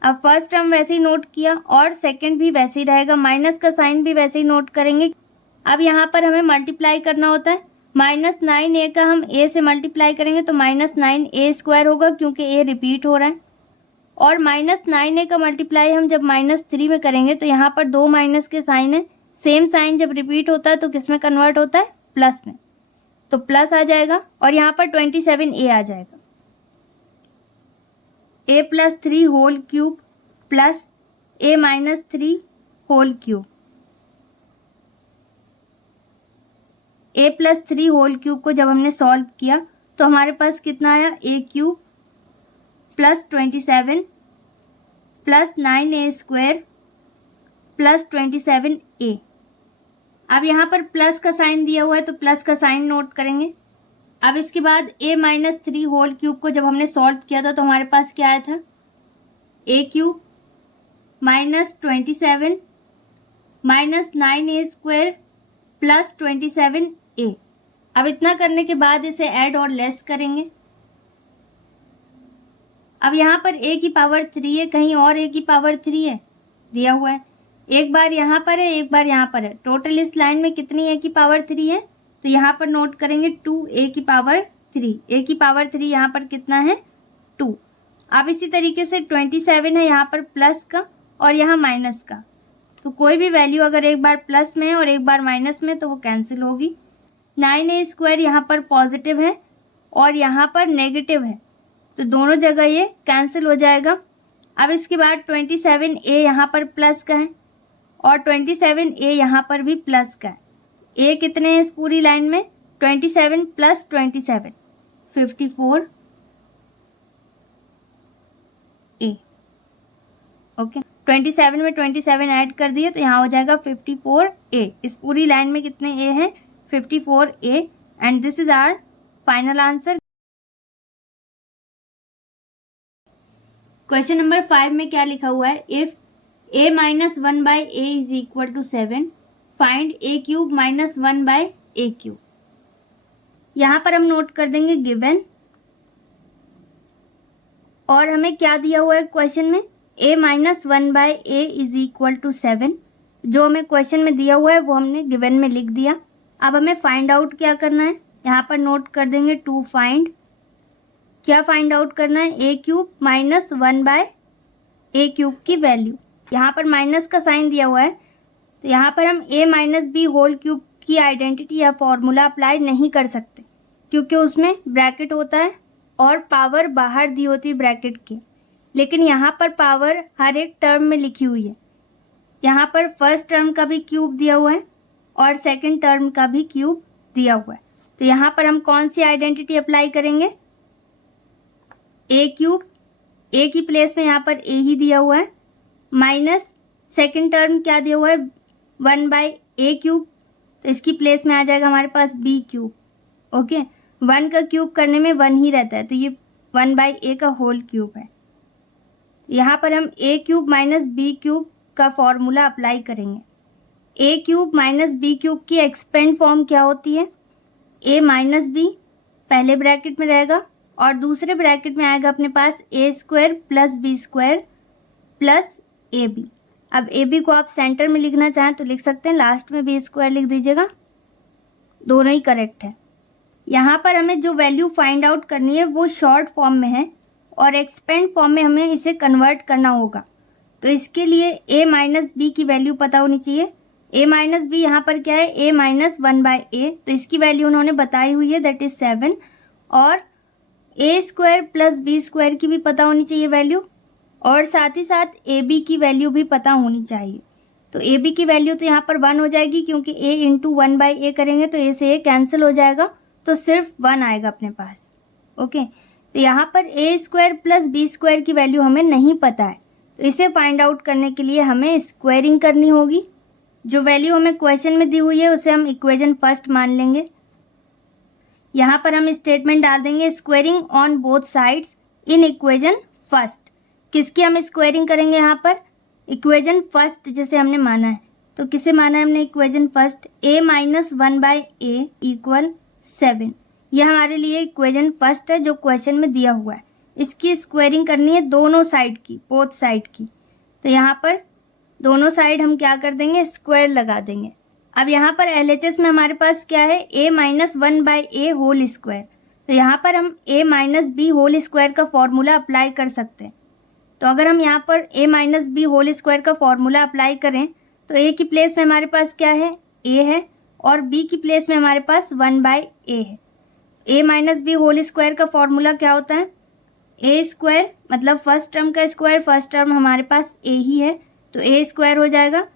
अब फर्स्ट टर्म वैसे ही नोट किया और सेकंड भी वैसे ही रहेगा, माइनस का साइन भी वैसे ही नोट करेंगे। अब यहाँ पर हमें मल्टीप्लाई करना होता है, -9a का हम a से मल्टीप्लाई करेंगे तो -9a² होगा क्योंकि a रिपीट हो रहा है, और -9a का मल्टीप्लाई हम जब -3 में करेंगे तो यहाँ पर 2 माइनस के साइन है, सेम साइन जब रिपीट होता है तो किस में कन्वर्ट होता है, प्लस में, तो प्लस आ जाएगा और यहाँ पर 27a आ जाएगा। a+3 whole cube plus a-3 whole cube, a+3 whole cube को जब हमने सॉल्व किया तो हमारे पास कितना आया, a³ plus 27 plus 9a² plus 27a। अब यहाँ पर प्लस का साइन दिया हुआ है तो प्लस का साइन नोट करेंगे। अब इसके बाद a-3 होल क्यूब को जब हमने सॉल्व किया था तो हमारे पास क्या आया था, a³ minus 27 minus 9a² plus 27a। अब इतना करने के बाद इसे ऐड और लेस करेंगे। अब यहाँ पर a की पावर 3 है, कहीं और a की पावर 3 है दिया हुआ है, एक बार यहाँ पर है एक बार यहाँ पर है, टोटल इस लाइन में कितनी a की पावर 3 है, तो यहाँ पर नोट करेंगे 2a की पावर 3, a की पावर 3 यहाँ पर कितना है 2। अब इसी तरीके से 27 है यहाँ पर प्लस का और यहाँ माइनस का, तो कोई भी वैल्यू अगर एक बार प्लस में है और एक बार माइनस में तो वो कैंसिल होगी। 9a² यहाँ पर पॉजिटिव है और यहाँ पर नेगेटिव है, तो दोनों जगह ये कैंसिल हो जाएगा। अब इसके बाद 27a यहाँ पर प्लस का है और 27a यहाँ पर भी प्लस का है। a कितने हैं इस पूरी लाइन में, 27 प्लस 27 54a। ओके, 27 में 27 ऐड कर दिए तो यहाँ हो जाएगा 54a। इस पूरी लाइन में कितने a हैं, 54a, and this is our final answer. Question number 5 में क्या लिखा हुआ है, if a minus 1/a is equal to 7 find a cube minus 1/a cube. यहाँ पर हम नोट कर देंगे गिवन, और हमें क्या दिया हुआ है क्वेश्चन में, a minus 1/a is equal to 7। जो हमें क्वेश्चन में दिया हुआ है वो हमने गिवन में लिख दिया। अब हमें फाइंड आउट क्या करना है, यहाँ पर नोट कर देंगे टू फाइंड, क्या फाइंड आउट करना है, a cube minus 1/a cube की वैल्यू। यहाँ पर माइनस का साइन दिया हुआ है, तो यहाँ पर हम a minus b whole cube की आइडेंटिटी या फॉर्मूला अप्लाई नहीं कर सकते, क्योंकि उसमें ब्रैकेट होता है और पावर बाहर दी होती है ब्रैकेट के। लेकिन यहाँ पर पावर हर एक टर्म में लिखी हुई है। यहाँ पर फर्स्ट टर्म का भी क्यूब दिया हुआ है और सेकंड टर्म का भी क्यूब दिया हुआ है। तो यहाँ पर हम कौन सी आइडेंटिटी अप्लाई करेंगे, a क्यूब, a की प्लेस में यहाँ पर a ही दिया हुआ है, माइनस सेकंड टर्म क्या दिया हुआ है 1/a क्यूब, तो इसकी प्लेस में आ जाएगा हमारे पास b क्यूब। ओके, 1 का क्यूब करने में 1 ही रहता है, तो ये 1/a का होल क्यूब है। यहाँ पर हम a cube minus b cube का फॉर्मूला अप्लाई करेंगे। a cube minus b cube की एक्सपेंड फॉर्म क्या होती है, a माइनस b पहले ब्रैकेट में रहेगा और दूसरे ब्रैकेट में आएगा अपने पास a square plus b square plus ab। अब ab को आप सेंटर में लिखना चाहें तो लिख सकते हैं, लास्ट में b स्क्वायर लिख दीजिएगा, दोनों ही करेक्ट है। यहाँ पर हमें जो वैल्यू फाइंड आउट करनी है वो शॉर्ट फॉर्म में है और एक्सपेंड फॉर्म में हमें इसे कन्वर्ट करना होगा। तो इसके लिए a माइनस बी की वैल्यू पता होनी चाहिए। a माइनस बी यहाँ पर क्या है, a माइनस 1/a, तो इसकी वैल्यू उन्होंने बताई हुई है, दैट इज 7। और a square plus b square की भी पता होनी चाहिए वैल्यू, और साथ ही साथ ab की वैल्यू भी पता होनी चाहिए। तो ab की वैल्यू तो यहाँ पर 1 हो जाएगी, क्योंकि a इंटू 1/a करेंगे तो a से a कैंसिल हो जाएगा, तो सिर्फ 1 आएगा अपने पास। ओके, तो यहाँ पर a square plus b square की वैल्यू हमें नहीं पता है, तो इसे फाइंड आउट करने के लिए हमें स्क्वायरिंग करनी होगी। जो वैल्यू हमें क्वेश्चन में दी हुई है उसे हम इक्वेशन फर्स्ट मान लेंगे। यहाँ पर हम स्टेटमेंट डाल देंगे, squaring on both sides in equation first. किसकी हम स्क्वायरिंग करेंगे, यहाँ पर इक्वेशन फर्स्ट जैसे हमने माना है, तो किसे माना है हमने equation first, a minus 1/a equal 7। यह हमारे लिए इक्वेशन फर्स्ट है जो क्वेश्चन में दिया हुआ है। इसकी स्क्वायरिंग करनी है दोनों साइड की, बोथ साइड की। तो यहाँ पर दोनों साइड हम क्या कर देंगे, स्क्वायर लगा देंगे। अब यहाँ पर LHS में हमारे पास क्या है, a minus 1/a whole square. तो यहाँ पर हम a minus b whole square का फॉर्मूला अप्लाई कर सकते हैं। तो अगर हम यहाँ पर a minus b whole square का फॉर्मूला अप्लाई करें तो a की प्लेस में हमारे पास क्या है, a है, और b की प्लेस में हमारे पास 1/a है। a minus b whole square का फॉर्मूला क्या होता है, a स्क्वायर मतलब फर्स्ट टर्म का स्क्वायर, फर्स्ट टर्म हमारे पास a ही है, तो a स्क्वायर हो जाएगा,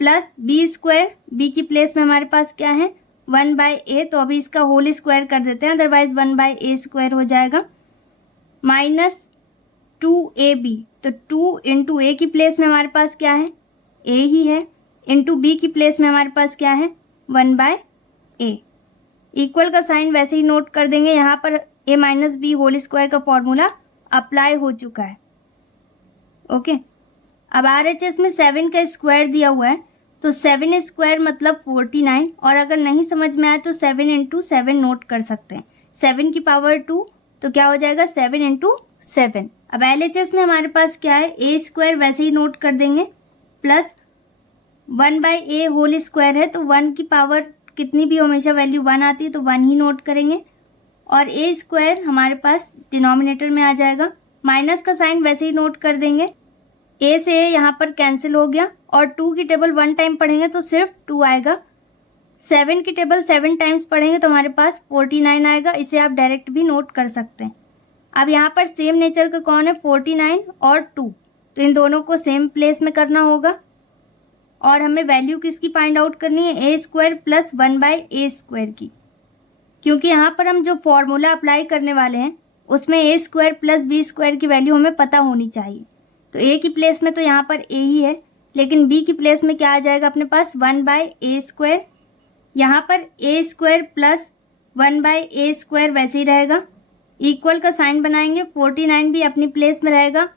प्लस b स्क्वायर, b की प्लेस में हमारे पास क्या है 1/a, तो अभी इसका होल स्क्वायर कर देते हैं, अदरवाइज 1/a स्क्वायर हो जाएगा, माइनस 2ab, तो 2 इंटू a की प्लेस में हमारे पास क्या है, a ही है, इंटू b की प्लेस में हमारे पास क्या है 1/a। इक्वल का साइन वैसे ही नोट कर देंगे, यहाँ पर a minus b whole square का फॉर्मूला अप्लाई हो चुका है। ओके, अब RHS में 7 का स्क्वायर दिया हुआ है, तो 7 स्क्वायर मतलब 49, और अगर नहीं समझ में आए तो 7 इंटू 7 नोट कर सकते हैं। 7 की पावर 2, तो क्या हो जाएगा 7 इंटू 7। अब LHS में हमारे पास क्या है, a स्क्वायर वैसे ही नोट कर देंगे, प्लस 1/a होल स्क्वायर है, तो 1 की पावर कितनी भी हमेशा वैल्यू 1 आती है, तो 1 ही नोट करेंगे, और a स्क्वायर हमारे पास डिनोमिनेटर में आ जाएगा। माइनस का साइन वैसे ही नोट कर देंगे, a से a यहाँ पर कैंसिल हो गया, और 2 की टेबल 1 टाइम पढ़ेंगे तो सिर्फ 2 आएगा। 7 की टेबल 7 टाइम्स पढ़ेंगे तो हमारे पास 49 आएगा। इसे आप डायरेक्ट भी नोट कर सकते हैं। अब यहाँ पर सेम नेचर का कौन है, 49 और 2, तो इन दोनों को सेम प्लेस में करना होगा, और हमें वैल्यू किसकी फाइंड आउट करनी है, a square plus 1/a square की, क्योंकि यहाँ पर हम जो फॉर्मूला अप्लाई करने वाले हैं उसमें a square plus b square की वैल्यू हमें पता होनी चाहिए। तो a की प्लेस में तो यहाँ पर a ही है, लेकिन b की प्लेस में क्या आ जाएगा अपने पास 1/a स्क्वायर। यहाँ पर a square plus 1/a square वैसे ही रहेगा, इक्वल का साइन बनाएंगे, 49 भी अपनी प्लेस में रहेगा,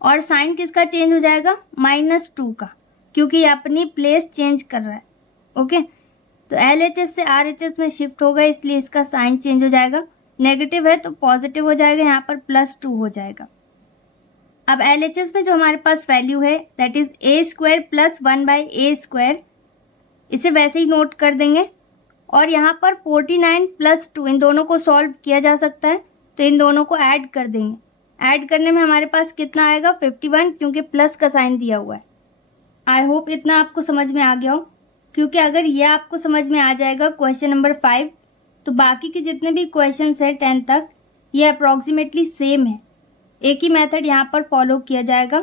और साइन किसका चेंज हो जाएगा, -2 का, क्योंकि ये अपनी प्लेस चेंज कर रहा है। ओके, तो LHS से RHS में शिफ्ट होगा, इसलिए इसका साइन चेंज हो जाएगा। नेगेटिव है तो पॉजिटिव हो जाएगा, यहाँ पर +2 हो जाएगा। अब LHS में जो हमारे पास वैल्यू है दैट इज a² + 1/a², इसे वैसे ही नोट कर देंगे। और यहाँ पर 49 + 2 इन दोनों को सॉल्व किया जा सकता है, तो इन दोनों को ऐड कर देंगे। ऐड करने में हमारे पास कितना आएगा, 51, क्योंकि प्लस का साइन दिया हुआ है। आई होप इतना आपको समझ में आ गया हो, क्योंकि अगर यह आपको समझ में आ जाएगा क्वेश्चन नंबर 5, तो बाकी के जितने भी क्वेश्चन हैं 10 तक ये अप्रॉक्सीमेटली सेम है। एक ही मेथड यहाँ पर फॉलो किया जाएगा,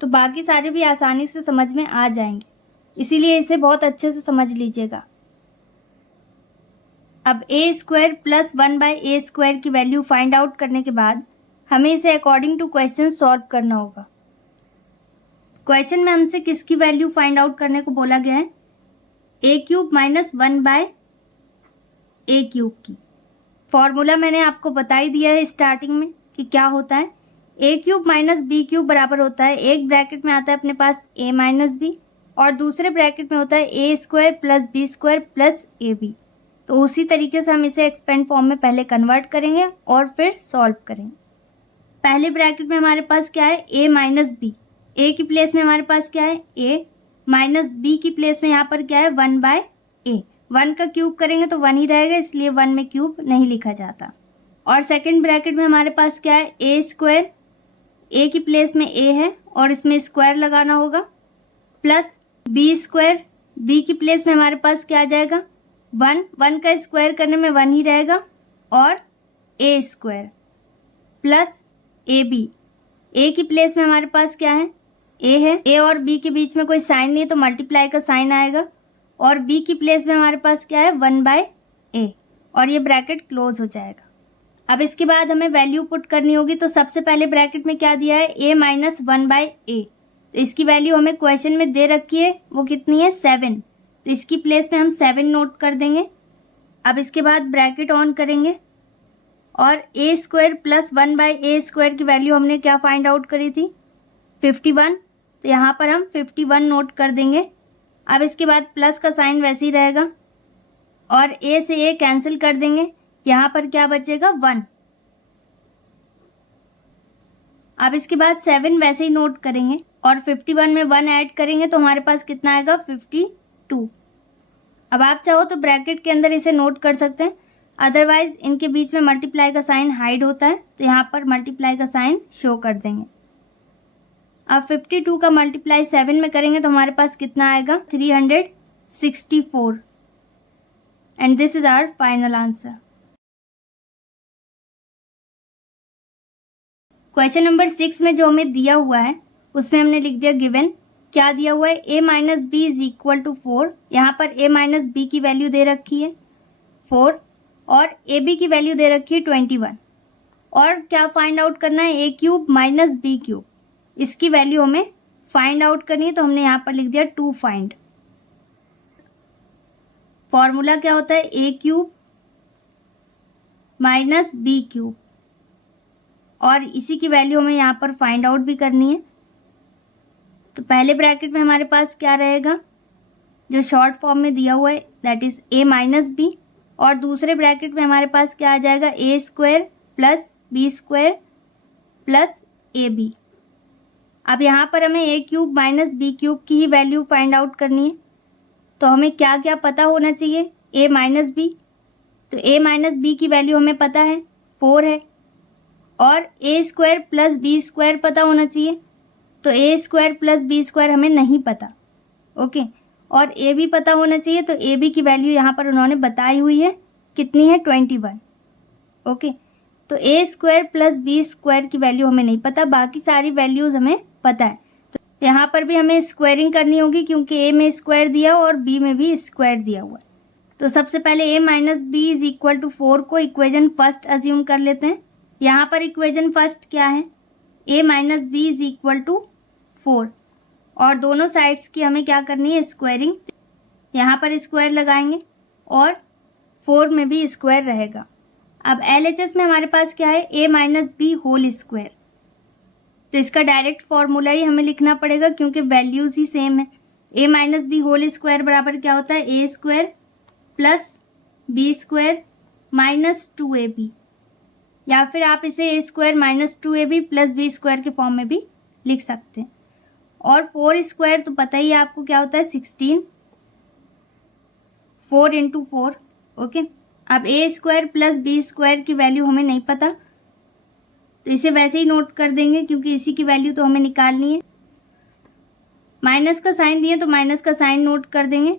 तो बाकी सारे भी आसानी से समझ में आ जाएंगे, इसीलिए इसे बहुत अच्छे से समझ लीजिएगा। अब a² + 1/a² की वैल्यू फाइंड आउट करने के बाद हमें इसे अकॉर्डिंग टू क्वेश्चन सॉल्व करना होगा। क्वेश्चन में हमसे किसकी वैल्यू फाइंड आउट करने को बोला गया है, a³ - 1/a³ की। फॉर्मूला मैंने आपको बता ही दिया है स्टार्टिंग में कि क्या होता है। a³ - b³ बराबर होता है, एक ब्रैकेट में आता है अपने पास a - b और दूसरे ब्रैकेट में होता है a² + b² + ab। तो उसी तरीके से हम इसे एक्सपेंड फॉर्म में पहले कन्वर्ट करेंगे और फिर सॉल्व करेंगे। पहले ब्रैकेट में हमारे पास क्या है, a - b, a की प्लेस में हमारे पास क्या है a, माइनस b की प्लेस में यहाँ पर क्या है 1/a। 1 का क्यूब करेंगे तो 1 ही रहेगा, इसलिए 1 में क्यूब नहीं लिखा जाता। और सेकंड ब्रैकेट में हमारे पास क्या है a², a की प्लेस में a है और इसमें स्क्वायर लगाना होगा, प्लस b², b की प्लेस में हमारे पास क्या आ जाएगा 1 का स्क्वायर करने में 1 ही रहेगा, और a² प्लस ab, a की प्लेस में हमारे पास क्या है a है, a और b के बीच में कोई साइन नहीं है तो मल्टीप्लाई का साइन आएगा, और b की प्लेस में हमारे पास क्या है 1/a, और ये ब्रैकेट क्लोज हो जाएगा। अब इसके बाद हमें वैल्यू पुट करनी होगी, तो सबसे पहले ब्रैकेट में क्या दिया है a - 1/a, तो इसकी वैल्यू हमें क्वेश्चन में दे रखी है, वो कितनी है 7, तो इसकी प्लेस में हम 7 नोट कर देंगे। अब इसके बाद ब्रैकेट ऑन करेंगे और a² + 1/a² की वैल्यू हमने क्या फाइंड आउट करी थी 51, तो यहाँ पर हम 51 नोट कर देंगे। अब इसके बाद प्लस का साइन वैसे ही रहेगा और a से a कैंसिल कर देंगे, यहाँ पर क्या बचेगा 1। अब इसके बाद 7 वैसे ही नोट करेंगे और 51 में 1 ऐड करेंगे तो हमारे पास कितना आएगा 52। अब आप चाहो तो ब्रैकेट के अंदर इसे नोट कर सकते हैं, अदरवाइज इनके बीच में मल्टीप्लाई का साइन हाइड होता है, तो यहाँ पर मल्टीप्लाई का साइन शो कर देंगे। अब 52 का मल्टीप्लाई 7 में करेंगे तो हमारे पास कितना आएगा 364, and this is our final answer. Question number 6 में जो हमें दिया हुआ है उसमें हमने लिख दिया गिवन, क्या दिया हुआ है a - b = 4, यहाँ पर a - b की वैल्यू दे रखी है 4 और ab की वैल्यू दे रखी है 21, और क्या फाइंड आउट करना है a³ - b³, इसकी वैल्यू हमें फाइंड आउट करनी है, तो हमने यहाँ पर लिख दिया 2 फाइंड। फॉर्मूला क्या होता है a³ - b³, और इसी की वैल्यू हमें यहाँ पर फाइंड आउट भी करनी है। तो पहले ब्रैकेट में हमारे पास क्या रहेगा, जो शॉर्ट फॉर्म में दिया हुआ है दैट इज a - b, और दूसरे ब्रैकेट में हमारे पास क्या आ जाएगा a² + b² + ab। अब यहाँ पर हमें a³ - b³ की ही वैल्यू फाइंड आउट करनी है, तो हमें क्या क्या पता होना चाहिए a - b, तो a - b की वैल्यू हमें पता है 4 है, और a² + b² पता होना चाहिए, तो a² + b² हमें नहीं पता। ओके, और a भी पता होना चाहिए, तो a b की वैल्यू यहाँ पर उन्होंने बताई हुई है, कितनी है 21। ओके, तो a² + b² की वैल्यू हमें नहीं पता, बाकी सारी वैल्यूज हमें पता है। तो यहाँ पर भी हमें स्क्वायरिंग करनी होगी, क्योंकि a में स्क्वायर दिया और b में भी स्क्वायर दिया हुआ है। तो सबसे पहले a - b = 4 को इक्वेशन फर्स्ट अज्यूम कर लेते हैं। यहाँ पर इक्वेशन फर्स्ट क्या है a - b = 4, और दोनों साइड्स की हमें क्या करनी है स्क्वायरिंग, यहाँ पर स्क्वायर लगाएंगे और 4 में भी स्क्वायर रहेगा। अब LHS में हमारे पास क्या है a - b होल स्क्वायर, तो इसका डायरेक्ट फॉर्मूला ही हमें लिखना पड़ेगा क्योंकि वैल्यूज़ ही सेम है। a minus b whole square बराबर क्या होता है, a square plus B square minus 2ab, या फिर आप इसे a square minus 2ab plus B square के फॉर्म में भी लिख सकते हैं। और 4 स्क्वायर तो पता ही है आपको क्या होता है, 16, 4 इंटू 4। ओके, अब a square plus B square की वैल्यू हमें नहीं पता, तो इसे वैसे ही नोट कर देंगे क्योंकि इसी की वैल्यू तो हमें निकालनी है। माइनस का साइन दिए तो माइनस का साइन नोट कर देंगे,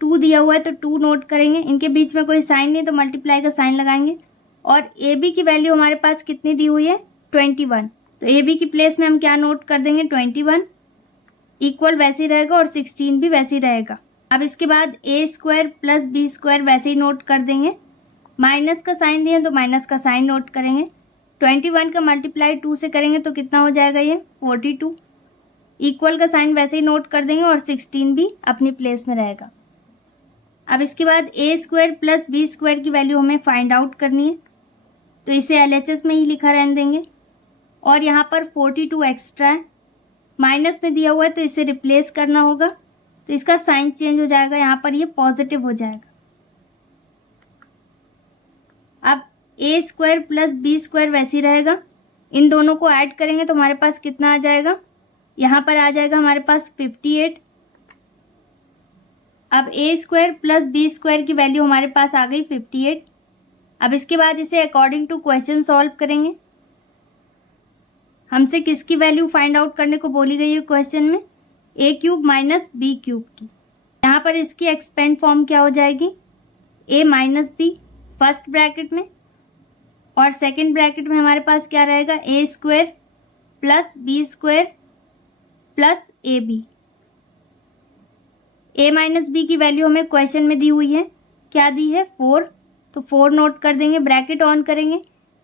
2 दिया हुआ है तो 2 नोट करेंगे, इनके बीच में कोई साइन नहीं तो मल्टीप्लाई का साइन लगाएंगे। और ए बी की वैल्यू हमारे पास कितनी दी हुई है, 21, तो ए बी की प्लेस में हम क्या नोट कर देंगे, 21 इक्वल वैसे ही रहेगा और 16 भी वैसे ही रहेगा। अब इसके बाद ए स्क्वायर प्लस बी स्क्वायर वैसे ही नोट कर देंगे, माइनस का साइन दिए तो माइनस का साइन नोट करेंगे, 21 का मल्टीप्लाई 2 से करेंगे तो कितना हो जाएगा, ये 42, इक्वल का साइन वैसे ही नोट कर देंगे और 16 भी अपनी प्लेस में रहेगा। अब इसके बाद ए स्क्वायर प्लस बी स्क्वायर की वैल्यू हमें फाइंड आउट करनी है, तो इसे LHS में ही लिखा रहने देंगे। और यहाँ पर 42 एक्स्ट्रा है, माइनस में दिया हुआ है तो इसे रिप्लेस करना होगा, तो इसका साइन चेंज हो जाएगा, यहाँ पर ये पॉजिटिव हो जाएगा। अब ए स्क्वायर प्लस बी स्क्वायर वैसे ही रहेगा, इन दोनों को ऐड करेंगे तो हमारे पास कितना आ जाएगा, यहाँ पर आ जाएगा हमारे पास 58। अब ए स्क्वायर प्लस बी स्क्वायर की वैल्यू हमारे पास आ गई 58। अब इसके बाद इसे अकॉर्डिंग टू क्वेश्चन सॉल्व करेंगे। हमसे किसकी वैल्यू फाइंड आउट करने को बोली गई है क्वेश्चन में, A cube minus B cube की। यहाँ पर इसकी एक्सपेंड फॉर्म क्या हो जाएगी, A minus B first bracket में, और सेकेंड ब्रैकेट में हमारे पास क्या रहेगा, A square plus B square plus A B. A minus B की वैल्यू हमें क्वेश्चन में दी हुई है, क्या दी है, 4, तो 4 नोट कर देंगे, ब्रैकेट ऑन करेंगे।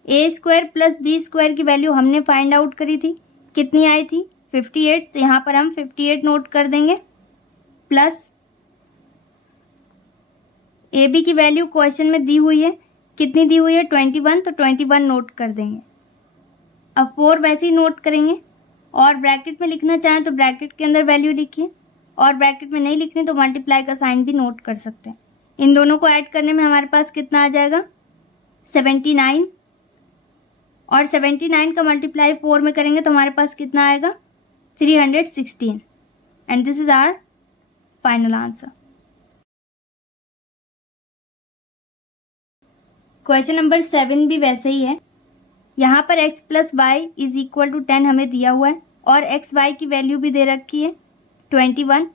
ए स्क्वायर प्लस बी स्क्वायर की वैल्यू हमने फाइंड आउट करी थी, कितनी आई थी, 58, तो यहाँ पर हम 58 नोट कर देंगे, प्लस ए बी की वैल्यू क्वेश्चन में दी हुई है, कितनी दी हुई है, 21, तो 21 नोट कर देंगे। अब 4 वैसे ही नोट करेंगे, और ब्रैकेट में लिखना चाहें तो ब्रैकेट के अंदर वैल्यू लिखिए, और ब्रैकेट में नहीं लिखनी तो मल्टीप्लाई का साइन भी नोट कर सकते हैं। इन दोनों को ऐड करने में हमारे पास कितना आ जाएगा, 79, और 79 का मल्टीप्लाई 4 में करेंगे तो हमारे पास कितना आएगा, 316, and this is our final answer. Question number 7 भी वैसे ही है। यहाँ पर x plus y is equal to 10 हमें दिया हुआ है, और एक्स वाई की वैल्यू भी दे रखी है 21,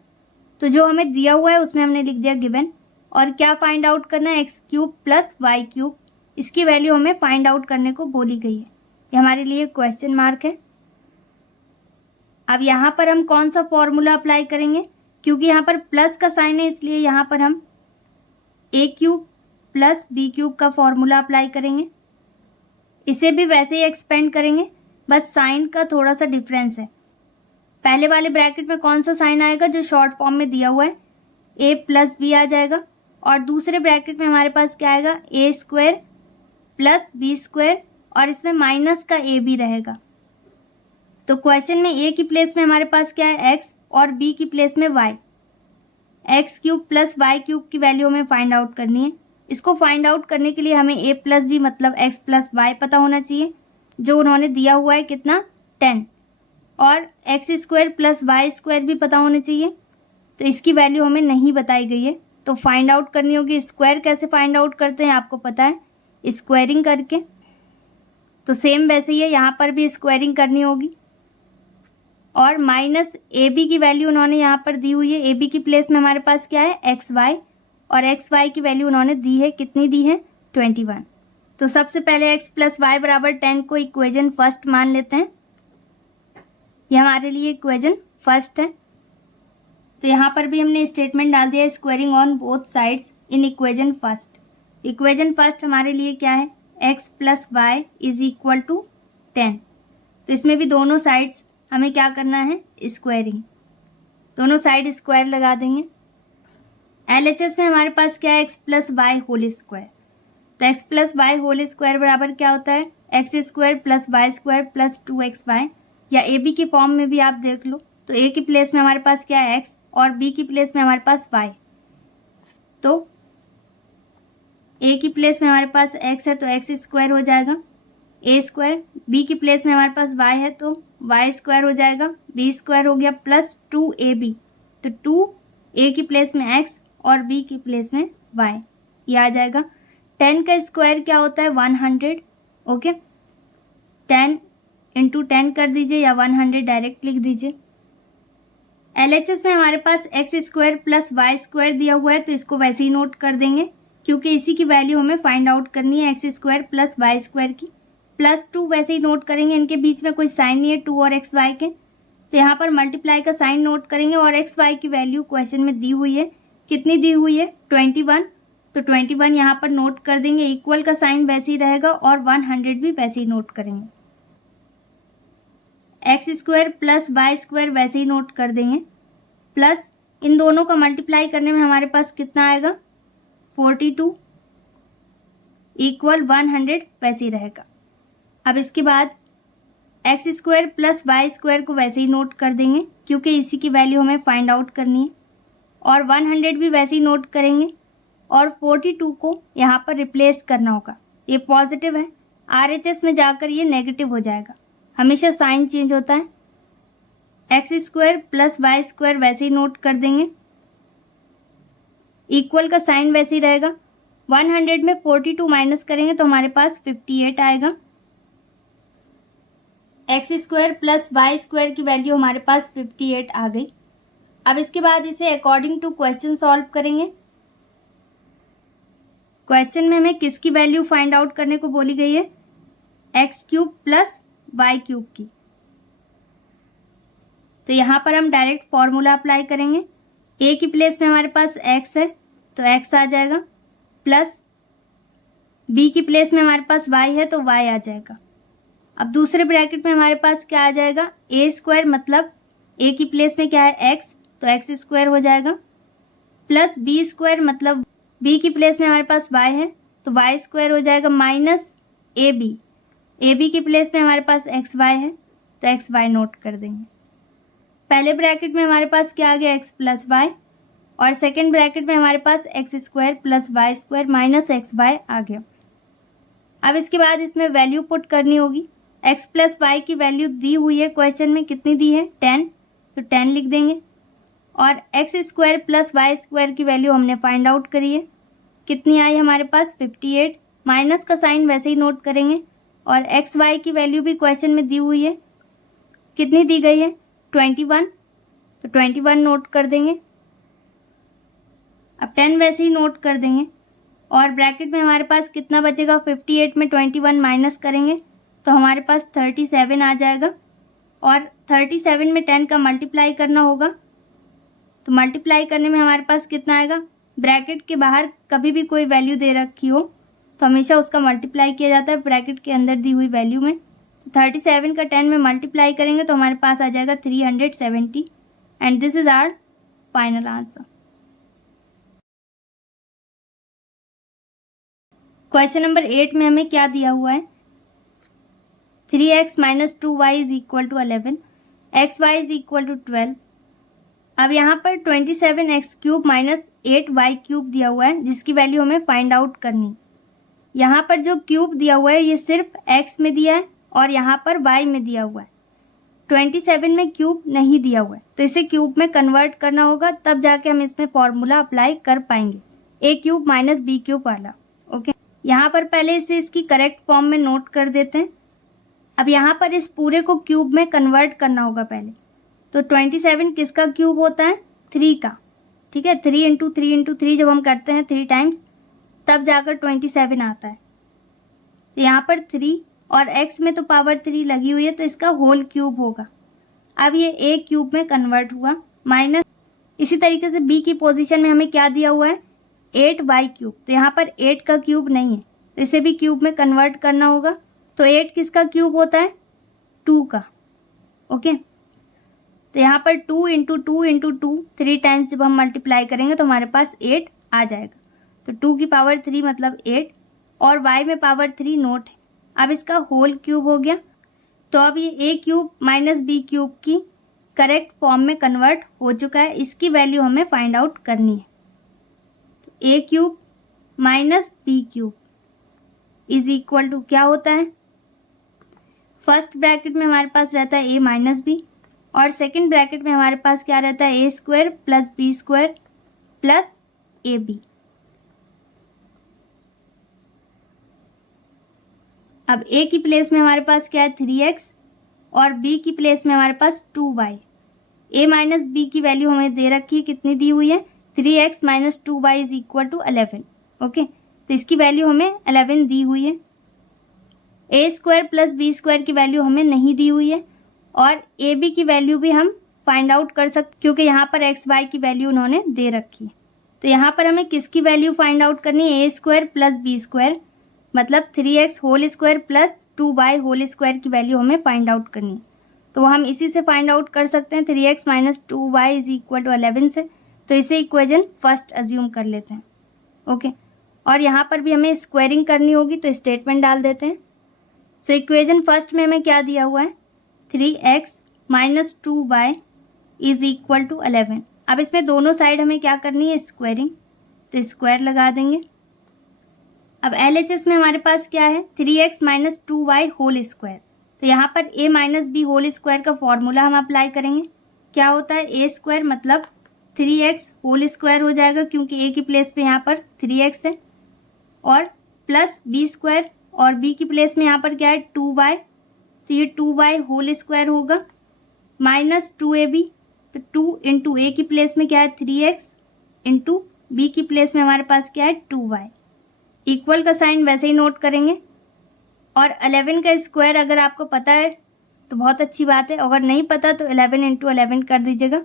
तो जो हमें दिया हुआ है उसमें हमने लिख दिया गिवन। और क्या फाइंड आउट करना है, x cube plus y cube, इसकी वैल्यू हमें फाइंड आउट करने को बोली गई है। ये हमारे लिए क्वेश्चन मार्क है। अब यहाँ पर हम कौन सा फॉर्मूला अप्लाई करेंगे, क्योंकि यहाँ पर प्लस का साइन है इसलिए यहाँ पर हम ए क्यूब प्लस बी क्यूब का फॉर्मूला अप्लाई करेंगे। इसे भी वैसे ही एक्सपेंड करेंगे, बस साइन का थोड़ा सा डिफरेंस है। पहले वाले ब्रैकेट में कौन सा साइन आएगा, जो शॉर्ट फॉर्म में दिया हुआ है, ए प्लस बी आ जाएगा, और दूसरे ब्रैकेट में हमारे पास क्या आएगा, A square plus B square, और इसमें माइनस का ए भी रहेगा। तो क्वेश्चन में ए की प्लेस में हमारे पास क्या है, एक्स, और बी की प्लेस में y. X cube plus y cube की वैल्यू हमें फाइंड आउट करनी है। इसको फाइंड आउट करने के लिए हमें ए प्लस बी मतलब एक्स प्लस वाई पता होना चाहिए, जो उन्होंने दिया हुआ है कितना, 10, और x square plus Y square भी पता होना चाहिए, तो इसकी वैल्यू हमें नहीं बताई गई है, तो फाइंड आउट करनी होगी। स्क्वायर कैसे फाइंड आउट करते हैं आपको पता है, स्क्वायरिंग करके, तो सेम वैसे ही है, यहाँ पर भी स्क्वायरिंग करनी होगी। और माइनस ए बी की वैल्यू उन्होंने यहाँ पर दी हुई है, ए बी की प्लेस में हमारे पास क्या है, एक्स वाई, और एक्स वाई की वैल्यू उन्होंने दी है, कितनी दी है, 21। तो सबसे पहले एक्स प्लस वाई बराबर 10 को इक्वेशन फर्स्ट मान लेते हैं, ये हमारे लिए इक्वेशन फर्स्ट है। तो यहाँ पर भी हमने स्टेटमेंट डाल दिया, squaring on both sides in equation first. Equation first हमारे लिए क्या है, x plus y is equal to 10, तो इसमें भी दोनों साइड्स हमें क्या करना है, स्क्वायरिंग, दोनों साइड स्क्वायर लगा देंगे। LHS में हमारे पास क्या है, x plus Y whole square, तो X plus Y whole square बराबर क्या होता है, x square plus Y square plus 2xy, या ए बी के फॉर्म में भी आप देख लो, तो ए की प्लेस में हमारे पास क्या है एक्स और बी की प्लेस में हमारे पास वाई। तो ए की प्लेस में हमारे पास एक्स है तो एक्स स्क्वायर हो जाएगा ए स्क्वायर, बी की प्लेस में हमारे पास वाई है तो वाई स्क्वायर हो जाएगा, बी स्क्वायर हो गया प्लस 2ab, तो 2 ए की प्लेस में एक्स और बी की प्लेस में वाई, ये आ जाएगा। 10 का स्क्वायर क्या होता है 100, ओके 10 इंटू 10 कर दीजिए या 100 डायरेक्ट लिख दीजिए। LHS में हमारे पास X square plus Y square दिया हुआ है तो इसको वैसे ही नोट कर देंगे क्योंकि इसी की वैल्यू हमें फाइंड आउट करनी है x square plus Y square की। +2 वैसे ही नोट करेंगे, इनके बीच में कोई साइन नहीं है 2 और एक्स वाई के, तो यहाँ पर मल्टीप्लाई का साइन नोट करेंगे और एक्स वाई की वैल्यू क्वेश्चन में दी हुई है, कितनी दी हुई है 21, तो 21 यहाँ पर नोट कर देंगे, इक्वल का साइन वैसे ही रहेगा और 100 भी वैसे ही नोट करेंगे। X square plus Y square वैसे ही नोट कर देंगे, प्लस इन दोनों का मल्टीप्लाई करने में हमारे पास कितना आएगा 42 इक्वल 100 वैसे ही रहेगा। अब इसके बाद x square plus Y square को वैसे ही नोट कर देंगे क्योंकि इसी की वैल्यू हमें फाइंड आउट करनी है और 100 भी वैसे ही नोट करेंगे और 42 को यहाँ पर रिप्लेस करना होगा, ये पॉजिटिव है, RHS में जाकर ये नेगेटिव हो जाएगा, हमेशा साइन चेंज होता है। X square plus Y square वैसे ही नोट कर देंगे, इक्वल का साइन वैसे ही रहेगा, 100 में 42 माइनस करेंगे तो हमारे पास 58 आएगा। X square plus Y square की वैल्यू हमारे पास 58 आ गई। अब इसके बाद इसे अकॉर्डिंग टू क्वेश्चन सॉल्व करेंगे। क्वेश्चन में हमें किसकी वैल्यू फाइंड आउट करने को बोली गई है, x cube plus y cube की, तो यहाँ पर हम डायरेक्ट फॉर्मूला अप्लाई करेंगे। ए की प्लेस में हमारे पास एक्स है तो एक्स आ जाएगा, प्लस बी की प्लेस में हमारे पास वाई है तो वाई आ जाएगा। अब दूसरे ब्रैकेट में हमारे पास क्या आ जाएगा ए स्क्वायर, मतलब ए की प्लेस में क्या है एक्स तो एक्स स्क्वायर हो जाएगा, प्लस बी स्क्वायर मतलब बी की प्लेस में हमारे पास वाई है तो वाई स्क्वायर हो जाएगा, माइनस ए बी की प्लेस में हमारे पास एक्स वाई है तो एक्स वाई नोट कर देंगे। पहले ब्रैकेट में हमारे पास क्या आ गया एक्स प्लस वाई और सेकेंड ब्रैकेट में हमारे पास X square plus Y square minus X Y आ गया। अब इसके बाद इसमें वैल्यू पुट करनी होगी, एक्स प्लस वाई की वैल्यू दी हुई है क्वेश्चन में, कितनी दी है 10, तो 10 लिख देंगे और x square plus Y square की वैल्यू हमने फाइंड आउट करी है, कितनी आई हमारे पास 58, माइनस का साइन वैसे ही नोट करेंगे और एक्स वाई की वैल्यू भी क्वेश्चन में दी हुई है, कितनी दी गई है 21, तो 21 नोट कर देंगे। अब 10 वैसे ही नोट कर देंगे और ब्रैकेट में हमारे पास कितना बचेगा 58 में 21 माइनस करेंगे तो हमारे पास 37 आ जाएगा और 37 में 10 का मल्टीप्लाई करना होगा, तो मल्टीप्लाई करने में हमारे पास कितना आएगा, ब्रैकेट के बाहर कभी भी कोई वैल्यू दे रखी हो तो हमेशा उसका मल्टीप्लाई किया जाता है ब्रैकेट के अंदर दी हुई वैल्यू में, तो 37 का 10 में मल्टीप्लाई करेंगे तो हमारे पास आ जाएगा 370 and this is our final answer. Question number 8 में हमें क्या दिया हुआ है, 3x minus 2y is equal to 11, xy is equal to 12। अब यहाँ पर 27x cube minus 8y cube दिया हुआ है जिसकी वैल्यू हमें फाइंड आउट करनी। यहाँ पर जो क्यूब दिया हुआ है ये सिर्फ x में दिया है और यहाँ पर y में दिया हुआ है, 27 में क्यूब नहीं दिया हुआ है तो इसे क्यूब में कन्वर्ट करना होगा, तब जाके हम इसमें फॉर्मूला अप्लाई कर पाएंगे, a cube minus b cube वाला। ओके, यहाँ पर पहले इसे इसकी करेक्ट फॉर्म में नोट कर देते हैं। अब यहाँ पर इस पूरे को क्यूब में कन्वर्ट करना होगा पहले, तो 27 किसका क्यूब होता है 3 का, ठीक है, 3 इंटू 3 इंटू 3 जब हम करते हैं 3 टाइम्स तब जाकर 27 आता है, तो यहाँ पर 3 और x में तो पावर 3 लगी हुई है तो इसका होल क्यूब होगा। अब ये a क्यूब में कन्वर्ट हुआ, माइनस इसी तरीके से b की पोजीशन में हमें क्या दिया हुआ है 8y क्यूब, तो यहाँ पर 8 का क्यूब नहीं है तो इसे भी क्यूब में कन्वर्ट करना होगा, तो 8 किसका क्यूब होता है 2 का। ओके, तो यहाँ पर 2 इंटू 2 इंटू 2 3 टाइम्स जब हम मल्टीप्लाई करेंगे तो हमारे पास 8 आ जाएगा, तो 2 की पावर 3 मतलब 8 और y में पावर 3 नोट है। अब इसका होल क्यूब हो गया, तो अब ये ए क्यूब माइनस बी क्यूब की करेक्ट फॉर्म में कन्वर्ट हो चुका है, इसकी वैल्यू हमें फाइंड आउट करनी है। A cube minus B cube is equal to क्या होता है, फर्स्ट ब्रैकेट में हमारे पास रहता है ए माइनस बी और सेकेंड ब्रैकेट में हमारे पास क्या रहता है ए square plus B square plus A B. अब ए की प्लेस में हमारे पास क्या है 3x और बी की प्लेस में हमारे पास 2y। ए माइनस बी की वैल्यू हमें दे रखी है, कितनी दी हुई है 3x minus 2y is equal to 11। Okay, तो इसकी वैल्यू हमें 11 दी हुई है। ए स्क्वायर प्लस बी स्क्वायर की वैल्यू हमें नहीं दी हुई है और ए बी की वैल्यू भी हम फाइंड आउट कर सकते क्योंकि यहाँ पर एक्स वाई की वैल्यू उन्होंने दे रखी है। तो यहाँ पर हमें किसकी वैल्यू फाइंड आउट करनी है, ए स्क्वायर प्लस बी स्क्वायर मतलब 3x whole square plus 2y whole square की वैल्यू हमें फाइंड आउट करनी है। तो हम इसी से फाइंड आउट कर सकते हैं 3x minus 2y is equal to 11 से। तो इसे इक्वेशन फर्स्ट अज्यूम कर लेते हैं। ओके, और यहाँ पर भी हमें स्क्वायरिंग करनी होगी तो स्टेटमेंट डाल देते हैं। सो इक्वेशन फर्स्ट में हमें क्या दिया हुआ है 3x minus 2y is equal to 11। अब इसमें दोनों साइड हमें क्या करनी है स्क्वायरिंग, तो स्क्वायर लगा देंगे। अब LHS में हमारे पास क्या है 3x minus 2y whole square. तो यहाँ पर a minus b whole square का फॉर्मूला हम अप्लाई करेंगे। क्या होता है a स्क्वायर मतलब 3x होल स्क्वायर हो जाएगा क्योंकि a की प्लेस पे यहाँ पर 3x है और प्लस बी स्क्वायर और b की प्लेस में यहाँ पर क्या है 2y, तो ये 2y होल स्क्वायर होगा माइनस 2ab। तो 2 इंटू ए की प्लेस में क्या है 3x इंटू बी की प्लेस में हमारे पास क्या है 2y। इक्वल का साइन वैसे ही नोट करेंगे और 11 का स्क्वायर अगर आपको पता है तो बहुत अच्छी बात है, अगर नहीं पता तो 11 इंटू 11 कर दीजिएगा।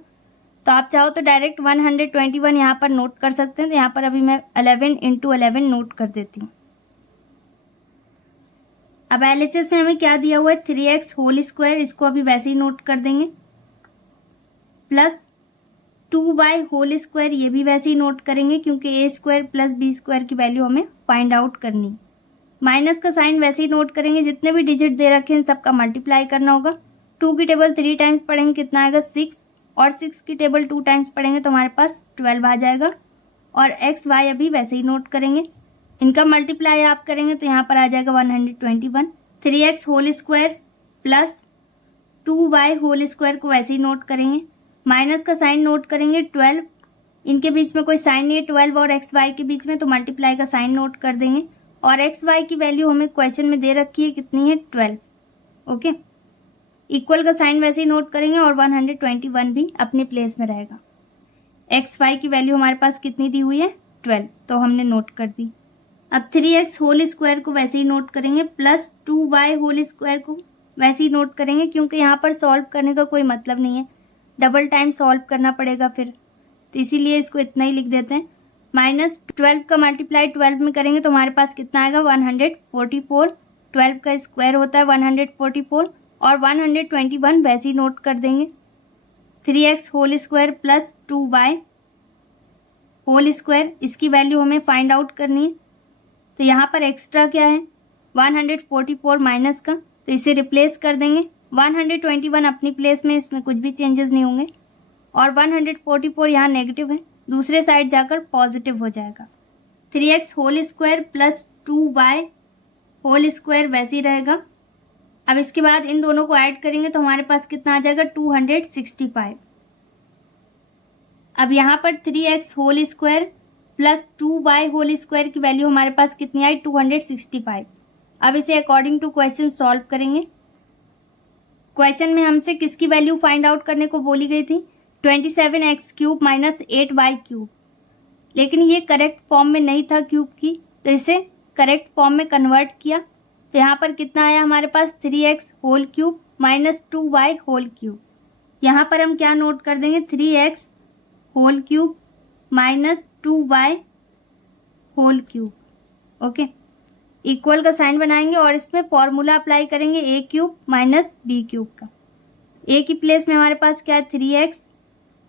तो आप चाहो तो डायरेक्ट 121 यहाँ पर नोट कर सकते हैं। तो यहाँ पर अभी मैं 11 इंटू 11 नोट कर देती हूँ। अब LHS में हमें क्या दिया हुआ है 3x होल स्क्वायर, इसको अभी वैसे ही नोट कर देंगे, प्लस 2y होल स्क्वायर ये भी वैसे ही नोट करेंगे क्योंकि ए स्क्वायर प्लस बी स्क्वायर की वैल्यू हमें फाइंड आउट करनी है। माइनस का साइन वैसे ही नोट करेंगे, जितने भी डिजिट दे रखे हैं सबका मल्टीप्लाई करना होगा। 2 की टेबल 3 टाइम्स पढ़ेंगे कितना आएगा 6 और 6 की टेबल 2 टाइम्स पढ़ेंगे तो हमारे पास 12 आ जाएगा। और एक्स वाई अभी वैसे ही नोट करेंगे, इनका मल्टीप्लाई आप करेंगे तो यहाँ पर आ जाएगा 121। 3x whole square plus 2y whole square को वैसे ही नोट करेंगे, माइनस का साइन नोट करेंगे 12, इनके बीच में कोई साइन नहीं है 12 और एक्स वाई के बीच में, तो मल्टीप्लाई का साइन नोट कर देंगे। और एक्स वाई की वैल्यू हमें क्वेश्चन में दे रखी है कितनी है 12। ओके, इक्वल का साइन वैसे ही नोट करेंगे और 121 भी अपनी प्लेस में रहेगा। एक्स वाई की वैल्यू हमारे पास कितनी दी हुई है 12, तो हमने नोट कर दी। अब 3x होल स्क्वायर को वैसे ही नोट करेंगे प्लस 2y होल स्क्वायर को वैसे ही नोट करेंगे क्योंकि यहाँ पर सॉल्व करने का कोई मतलब नहीं है, डबल टाइम सॉल्व करना पड़ेगा फिर, तो इसीलिए इसको इतना ही लिख देते हैं। माइनस 12 का मल्टीप्लाई 12 में करेंगे तो हमारे पास कितना आएगा 144। 12 का स्क्वायर होता है 144 और 121 वैसे ही नोट कर देंगे। 3x whole square plus 2y whole square, इसकी वैल्यू हमें फाइंड आउट करनी है। तो यहाँ पर एक्स्ट्रा क्या है 144 माइनस का, तो इसे रिप्लेस कर देंगे। 121 अपनी प्लेस में, इसमें कुछ भी चेंजेस नहीं होंगे और 144 यहाँ नेगेटिव है, दूसरे साइड जाकर पॉजिटिव हो जाएगा। 3x whole square plus 2y whole square वैसे ही रहेगा। अब इसके बाद इन दोनों को ऐड करेंगे तो हमारे पास कितना आ जाएगा 265। अब यहाँ पर 3x whole square plus 2y whole square की वैल्यू हमारे पास कितनी आई 265। अब इसे अकॉर्डिंग टू क्वेश्चन सॉल्व करेंगे। क्वेश्चन में हमसे किसकी वैल्यू फाइंड आउट करने को बोली गई थी 27x cube minus 8y cube, लेकिन ये करेक्ट फॉर्म में नहीं था क्यूब की, तो इसे करेक्ट फॉर्म में कन्वर्ट किया। तो यहाँ पर कितना आया हमारे पास 3x whole cube minus 2y whole cube. यहाँ पर हम क्या नोट कर देंगे 3x whole cube minus 2y whole cube. Okay, equal का साइन बनाएंगे और इसमें फॉर्मूला अप्लाई करेंगे ए क्यूब माइनस बी क्यूब का। ए की प्लेस में हमारे पास क्या है 3x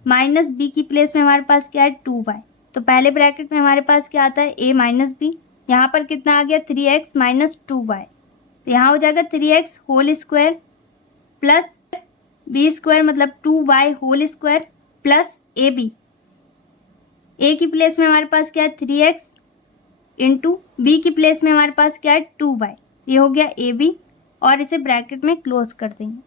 माइनस बी की प्लेस में हमारे पास क्या है 2y। तो पहले ब्रैकेट में हमारे पास क्या आता है a माइनस बी, यहाँ पर कितना आ गया 3x माइनस 2y, तो यहाँ हो जाएगा 3x whole square plus B square मतलब 2y whole square plus A B. A की प्लेस में हमारे पास क्या है 3x इंटू बी की प्लेस में हमारे पास क्या है 2y। ये हो गया ए बी और इसे ब्रैकेट में क्लोज कर देंगे।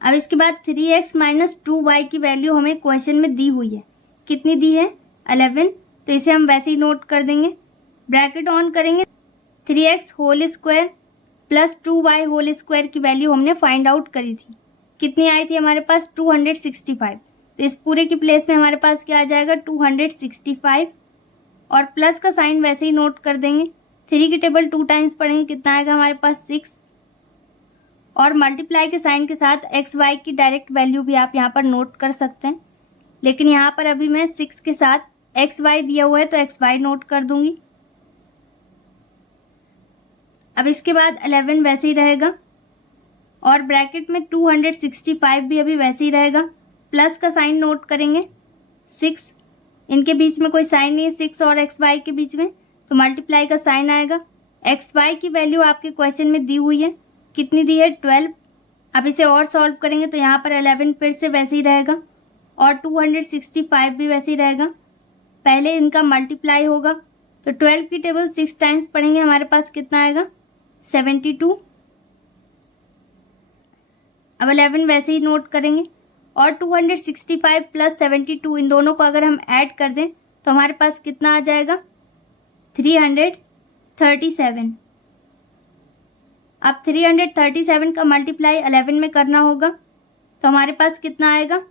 अब इसके बाद 3x माइनस 2y की वैल्यू हमें क्वेश्चन में दी हुई है, कितनी दी है 11, तो इसे हम वैसे ही नोट कर देंगे। ब्रैकेट ऑन करेंगे, 3x whole square plus 2y whole square की वैल्यू हमने फाइंड आउट करी थी, कितनी आई थी हमारे पास 265। तो इस पूरे की प्लेस में हमारे पास क्या आ जाएगा 265 और प्लस का साइन वैसे ही नोट कर देंगे। 3 की टेबल 2 टाइम्स पढ़ेंगे, कितना आएगा हमारे पास 6 और मल्टीप्लाई के साइन के साथ एक्स वाई की डायरेक्ट वैल्यू भी आप यहाँ पर नोट कर सकते हैं, लेकिन यहाँ पर अभी मैं 6 के साथ एक्स वाई दिया हुआ है तो एक्स वाई नोट कर दूंगी। अब इसके बाद 11 वैसे ही रहेगा और ब्रैकेट में 265 भी अभी वैसे ही रहेगा। प्लस का साइन नोट करेंगे, 6 इनके बीच में कोई साइन नहीं है 6 और एक्स वाई के बीच में, तो मल्टीप्लाई का साइन आएगा। एक्स वाई की वैल्यू आपके क्वेश्चन में दी हुई है, कितनी दी है 12। अब इसे और सॉल्व करेंगे तो यहाँ पर 11 फिर से वैसे ही रहेगा और 265 भी वैसे ही रहेगा। पहले इनका मल्टीप्लाई होगा तो 12 की टेबल 6 टाइम्स पढ़ेंगे, हमारे पास कितना आएगा 72। अब 11 वैसे ही नोट करेंगे और 265 प्लस 72 इन दोनों को अगर हम ऐड कर दें तो हमारे पास कितना आ जाएगा 337। अब 337 का मल्टीप्लाई 11 में करना होगा तो हमारे पास कितना आएगा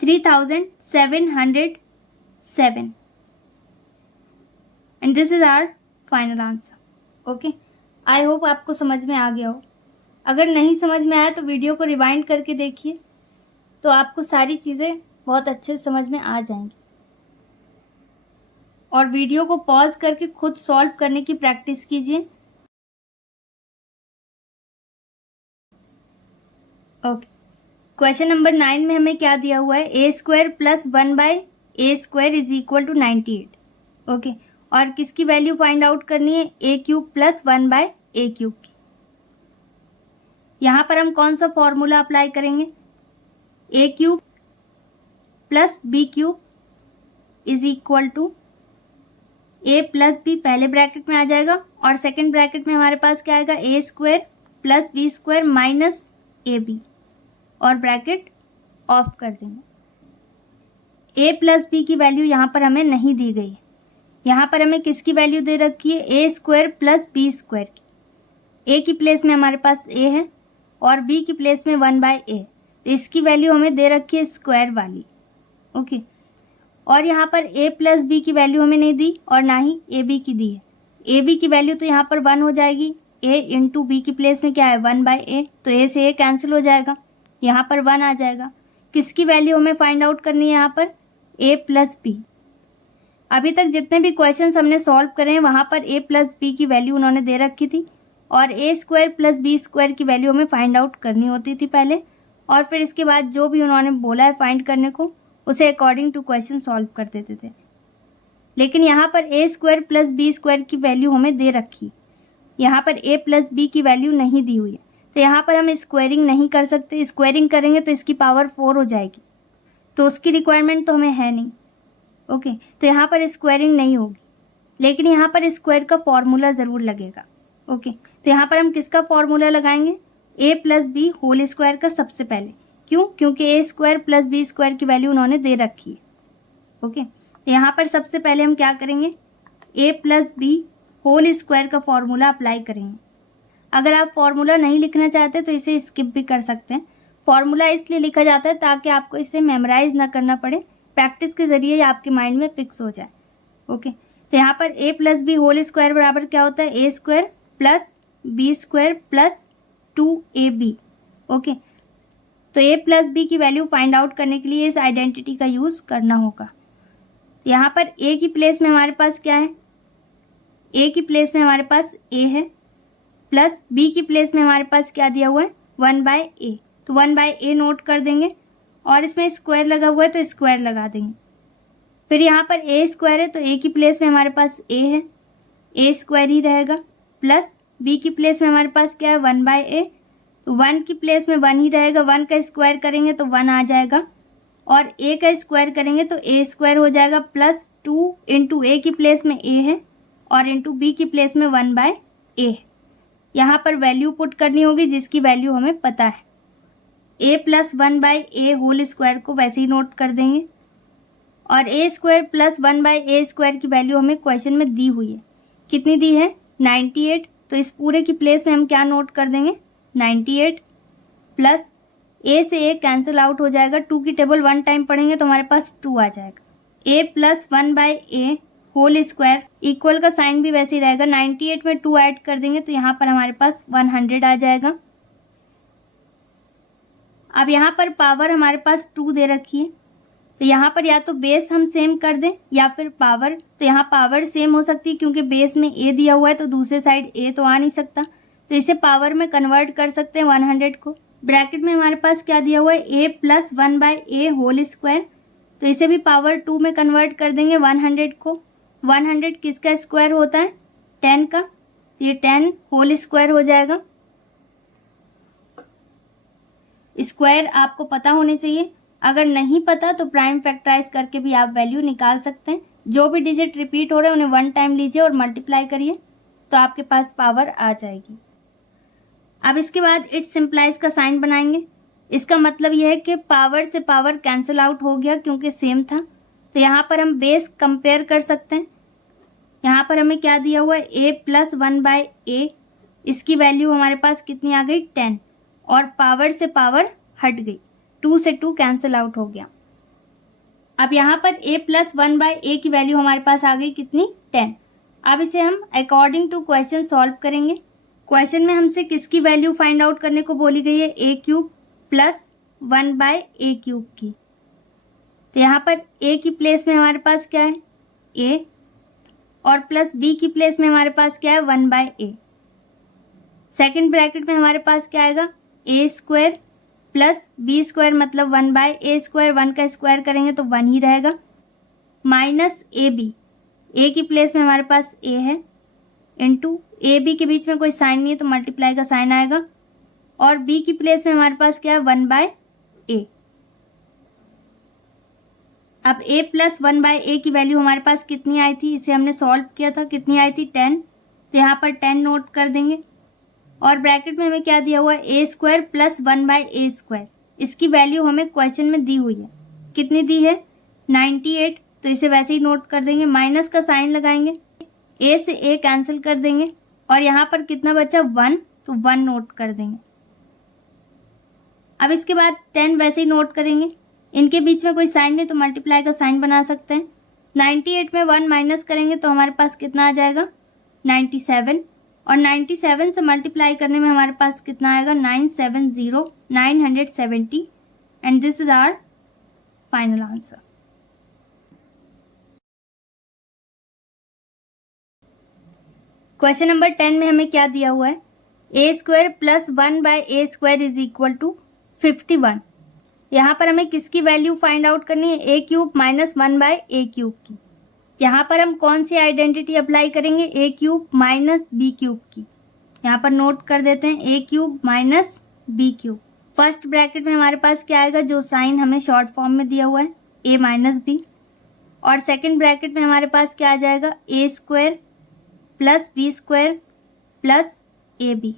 3707 and this is our final answer. Okay, I hope आपको समझ में आ गया हो। अगर नहीं समझ में आया तो वीडियो को रिवाइंड करके देखिए, तो आपको सारी चीज़ें बहुत अच्छे से समझ में आ जाएंगी। और वीडियो को पॉज करके खुद सॉल्व करने की प्रैक्टिस कीजिए। ओके, क्वेश्चन नंबर 9 में हमें क्या दिया हुआ है ए square plus 1 by A square is equal to 98। Okay, और किसकी वैल्यू फाइंड आउट करनी है A cube plus 1 by A cube की। यहाँ पर हम कौन सा फॉर्मूला अप्लाई करेंगे, ए cube plus B cube is equal to A plus B, पहले ब्रैकेट में आ जाएगा और सेकंड ब्रैकेट में हमारे पास क्या आएगा A square plus B square minus A B और ब्रैकेट ऑफ कर देंगे। ए प्लस बी की वैल्यू यहाँ पर हमें नहीं दी गई, यहाँ पर हमें किसकी वैल्यू दे रखी है ए स्क्वायर प्लस बी स्क्वायर की। ए की प्लेस में हमारे पास ए है और बी की प्लेस में 1 बाय ए, तो इसकी वैल्यू हमें दे रखी है स्क्वायर वाली। ओके, और यहाँ पर ए प्लस बी की वैल्यू हमें नहीं दी और ना ही ए बी की दी है। ए बी की वैल्यू तो यहाँ पर 1 हो जाएगी, ए इंटू बी की प्लेस में क्या है 1 बाय ए, तो ए से ए कैंसिल हो जाएगा, यहाँ पर 1 आ जाएगा। किसकी वैल्यू हमें फाइंड आउट करनी है यहाँ पर ए प्लस बी। अभी तक जितने भी क्वेश्चंस हमने सॉल्व करे हैं वहाँ पर ए प्लस बी की वैल्यू उन्होंने दे रखी थी और ए स्क्वायर प्लस बी स्क्वायर की वैल्यू हमें फाइंड आउट करनी होती थी पहले, और फिर इसके बाद जो भी उन्होंने बोला है फाइंड करने को उसे अकॉर्डिंग टू क्वेश्चन सॉल्व कर देते थे। लेकिन यहाँ पर ए स्क्वायर प्लस बी स्क्वायर की वैल्यू हमें दे रखी, यहाँ पर ए प्लस बी की वैल्यू नहीं दी हुई है, तो यहाँ पर हम स्क्वायरिंग नहीं कर सकते। स्क्वायरिंग करेंगे तो इसकी पावर 4 हो जाएगी, तो उसकी रिक्वायरमेंट तो हमें है नहीं। ओके, तो यहाँ पर स्क्वायरिंग नहीं होगी, लेकिन यहाँ पर स्क्वायर का फॉर्मूला ज़रूर लगेगा। ओके, तो यहाँ पर हम किसका फॉर्मूला लगाएंगे ए प्लस बी होल स्क्वायर का सबसे पहले। क्यों? क्योंकि ए स्क्वायर प्लस बी स्क्वायर की वैल्यू उन्होंने दे रखी है। ओके, तो यहाँ पर सबसे पहले हम क्या करेंगे ए प्लस बी होल स्क्वायर का फॉर्मूला अप्लाई करेंगे। अगर आप फॉर्मूला नहीं लिखना चाहते तो इसे स्किप भी कर सकते हैं। फॉर्मूला इसलिए लिखा जाता है ताकि आपको इसे मेमोराइज ना करना पड़े, प्रैक्टिस के जरिए ये आपके माइंड में फिक्स हो जाए। ओके, तो यहाँ पर A plus B whole square बराबर क्या होता है ए square plus B square plus 2ab। Okay, तो ए प्लस बी की वैल्यू फाइंड आउट करने के लिए इस आइडेंटिटी का यूज़ करना होगा। यहाँ पर ए की प्लेस में हमारे पास क्या है, ए की प्लेस में हमारे पास ए है, प्लस बी की प्लेस में हमारे पास क्या दिया हुआ है 1 बाय ए, तो 1 बाय ए नोट कर देंगे और इसमें स्क्वायर लगा हुआ है तो स्क्वायर लगा देंगे। फिर यहाँ पर ए स्क्वायर है तो ए की प्लेस में हमारे पास ए है, ए स्क्वायर ही रहेगा, प्लस बी की प्लेस में हमारे पास क्या है 1/a, तो 1 की प्लेस में 1 ही रहेगा, 1 का स्क्वायर करेंगे तो 1 आ जाएगा, और a का स्क्वायर करेंगे तो a स्क्वायर हो जाएगा, प्लस 2 इंटू ए की प्लेस में a है और इंटू बी की प्लेस में 1/a है। यहाँ पर वैल्यू पुट करनी होगी जिसकी वैल्यू हमें पता है। a plus 1/a whole square को वैसे ही नोट कर देंगे, और a square plus 1/a square की वैल्यू हमें क्वेश्चन में दी हुई है। कितनी दी है 98, तो इस पूरे की प्लेस में हम क्या नोट कर देंगे 98, प्लस a से a कैंसिल आउट हो जाएगा, 2 की टेबल 1 टाइम पढ़ेंगे तो हमारे पास 2 आ जाएगा। a plus 1/a whole square equal का साइन भी वैसे ही रहेगा, 98 में 2 ऐड कर देंगे तो यहाँ पर हमारे पास 100 आ जाएगा। अब यहाँ पर पावर हमारे पास 2 दे रखी है, तो यहाँ पर या तो बेस हम सेम कर दें या फिर पावर, तो यहाँ पावर सेम हो सकती है क्योंकि बेस में a दिया हुआ है तो दूसरे साइड a तो आ नहीं सकता, तो इसे पावर में कन्वर्ट कर सकते हैं 100 को। ब्रैकेट में हमारे पास क्या दिया हुआ है a plus 1/a whole square, तो इसे भी पावर 2 में कन्वर्ट कर देंगे 100 को। 100 किसका स्क्वायर होता है 10 का, तो ये 10 होल स्क्वायर हो जाएगा। स्क्वायर आपको पता होने चाहिए, अगर नहीं पता तो प्राइम फैक्टराइज करके भी आप वैल्यू निकाल सकते हैं। जो भी डिजिट रिपीट हो रहे हैं उन्हें 1 टाइम लीजिए और मल्टीप्लाई करिए तो आपके पास पावर आ जाएगी। अब इसके बाद इट सिंप्लाइज का साइन बनाएंगे। इसका मतलब यह है कि पावर से पावर कैंसिल आउट हो गया क्योंकि सेम था, तो यहाँ पर हम बेस कंपेयर कर सकते हैं। यहाँ पर हमें क्या दिया हुआ है a प्लस 1/a, इसकी वैल्यू हमारे पास कितनी आ गई 10, और पावर से पावर हट गई, 2 से 2 कैंसिल आउट हो गया। अब यहाँ पर a प्लस 1/a की वैल्यू हमारे पास आ गई कितनी 10। अब इसे हम अकॉर्डिंग टू क्वेश्चन सॉल्व करेंगे। क्वेश्चन में हमसे किसकी वैल्यू फाइंड आउट करने को बोली गई है a³ प्लस 1/a³ की, तो यहाँ पर a की प्लेस में हमारे पास क्या है a, और प्लस b की प्लेस में हमारे पास क्या है 1/a। सेकेंड ब्रैकेट में हमारे पास क्या आएगा a square plus b square मतलब 1/a स्क्वायर, 1 का स्क्वायर करेंगे तो 1 ही रहेगा, माइनस ab, a की प्लेस में हमारे पास a है, इंटू ab के बीच में कोई साइन नहीं है तो मल्टीप्लाई का साइन आएगा, और b की प्लेस में हमारे पास क्या है 1/a। अब a प्लस 1/a की वैल्यू हमारे पास कितनी आई थी, इसे हमने सॉल्व किया था, कितनी आई थी 10, तो यहाँ पर 10 नोट कर देंगे, और ब्रैकेट में हमें क्या दिया हुआ है a square plus 1/a square, इसकी वैल्यू हमें क्वेश्चन में दी हुई है, कितनी दी है 98, तो इसे वैसे ही नोट कर देंगे, माइनस का साइन लगाएंगे, a से a कैंसिल कर देंगे, और यहाँ पर कितना बचा 1, तो 1 नोट कर देंगे। अब इसके बाद 10 वैसे ही नोट करेंगे, इनके बीच में कोई साइन नहीं तो मल्टीप्लाई का साइन बना सकते हैं। 98 में 1 माइनस करेंगे तो हमारे पास कितना आ जाएगा 97, और 97 से मल्टीप्लाई करने में हमारे पास कितना आएगा 970 and this is our final answer. Question number 10 में हमें क्या दिया हुआ है a square plus 1/a square is equal to 51। यहाँ पर हमें किसकी वैल्यू फाइंड आउट करनी है a³ माइनस 1/a³ की। यहाँ पर हम कौन सी आइडेंटिटी अप्लाई करेंगे a³ माइनस b³ की, यहाँ पर नोट कर देते हैं a³ minus b³। First bracket में हमारे पास क्या आएगा, जो साइन हमें शॉर्ट फॉर्म में दिया हुआ है a माइनस b, और सेकेंड ब्रैकेट में हमारे पास क्या आ जाएगा a square plus b square plus ab।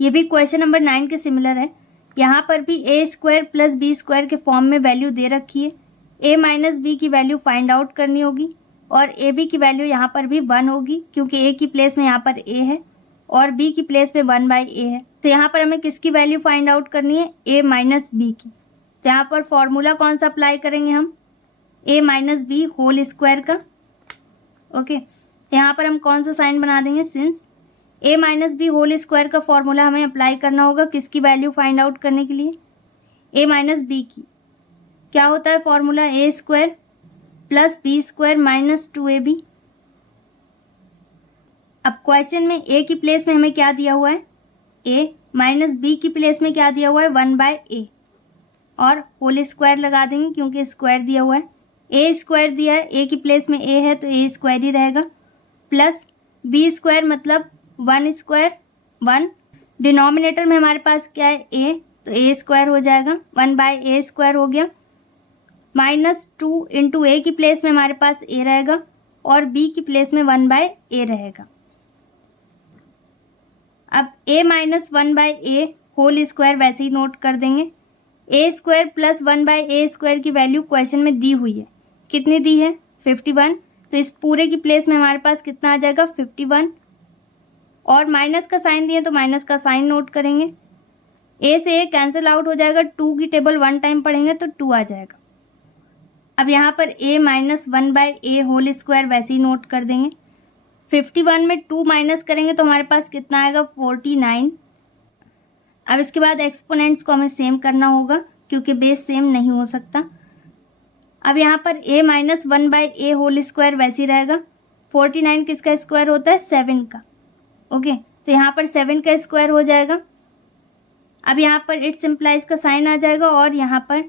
ये भी क्वेश्चन नंबर 9 के सिमिलर है, यहाँ पर भी a square plus b square के फॉर्म में वैल्यू दे रखी है, a माइनस b की वैल्यू फाइंड आउट करनी होगी, और ab की वैल्यू यहाँ पर भी 1 होगी क्योंकि a की प्लेस में यहाँ पर a है और b की प्लेस में 1/a है, तो यहाँ पर हमें किसकी वैल्यू फाइंड आउट करनी है a माइनस b की। तो यहाँ पर फॉर्मूला कौन सा अप्लाई करेंगे हम a minus b whole square का। ओके, यहाँ पर हम कौन सा साइन बना देंगे, since a minus b whole square का फॉर्मूला हमें अप्लाई करना होगा किसकी वैल्यू फाइंड आउट करने के लिए a माइनस बी की। क्या होता है formula a square plus b square minus 2ab। अब क्वेश्चन में a की प्लेस में हमें क्या दिया हुआ है a, माइनस b की प्लेस में क्या दिया हुआ है 1/a, और होल स्क्वायर लगा देंगे क्योंकि स्क्वायर दिया हुआ है, a स्क्वायर दिया है, a की प्लेस में a है तो a स्क्वायर ही रहेगा, प्लस बी स्क्वायर मतलब 1 स्क्वायर 1, डिनोमिनेटर में हमारे पास क्या है ए, तो ए स्क्वायर हो जाएगा, 1/a स्क्वायर हो गया, -2 इंटू ए की प्लेस में हमारे पास ए रहेगा और बी की प्लेस में 1/a रहेगा। अब a minus 1/a whole square वैसे ही नोट कर देंगे। a square plus 1/a square की वैल्यू क्वेश्चन में दी हुई है, कितनी दी है 51, तो इस पूरे की प्लेस में हमारे पास कितना आ जाएगा 51, और माइनस का साइन दिए तो माइनस का साइन नोट करेंगे। a से a कैंसिल आउट हो जाएगा, 2 की टेबल 1 टाइम पढ़ेंगे तो 2 आ जाएगा। अब यहाँ पर a minus 1/a whole square वैसे ही नोट कर देंगे। 51 में 2 माइनस करेंगे तो हमारे पास कितना आएगा 49। अब इसके बाद एक्सपोनेंट्स को हमें सेम करना होगा क्योंकि बेस सेम नहीं हो सकता। अब यहाँ पर a minus 1/a whole square वैसे ही रहेगा। 49 किसका स्क्वायर होता है 7 का, ओके, तो यहाँ पर 7 का स्क्वायर हो जाएगा। अब यहाँ पर इट्स इम्प्लाइज का साइन आ जाएगा और यहाँ पर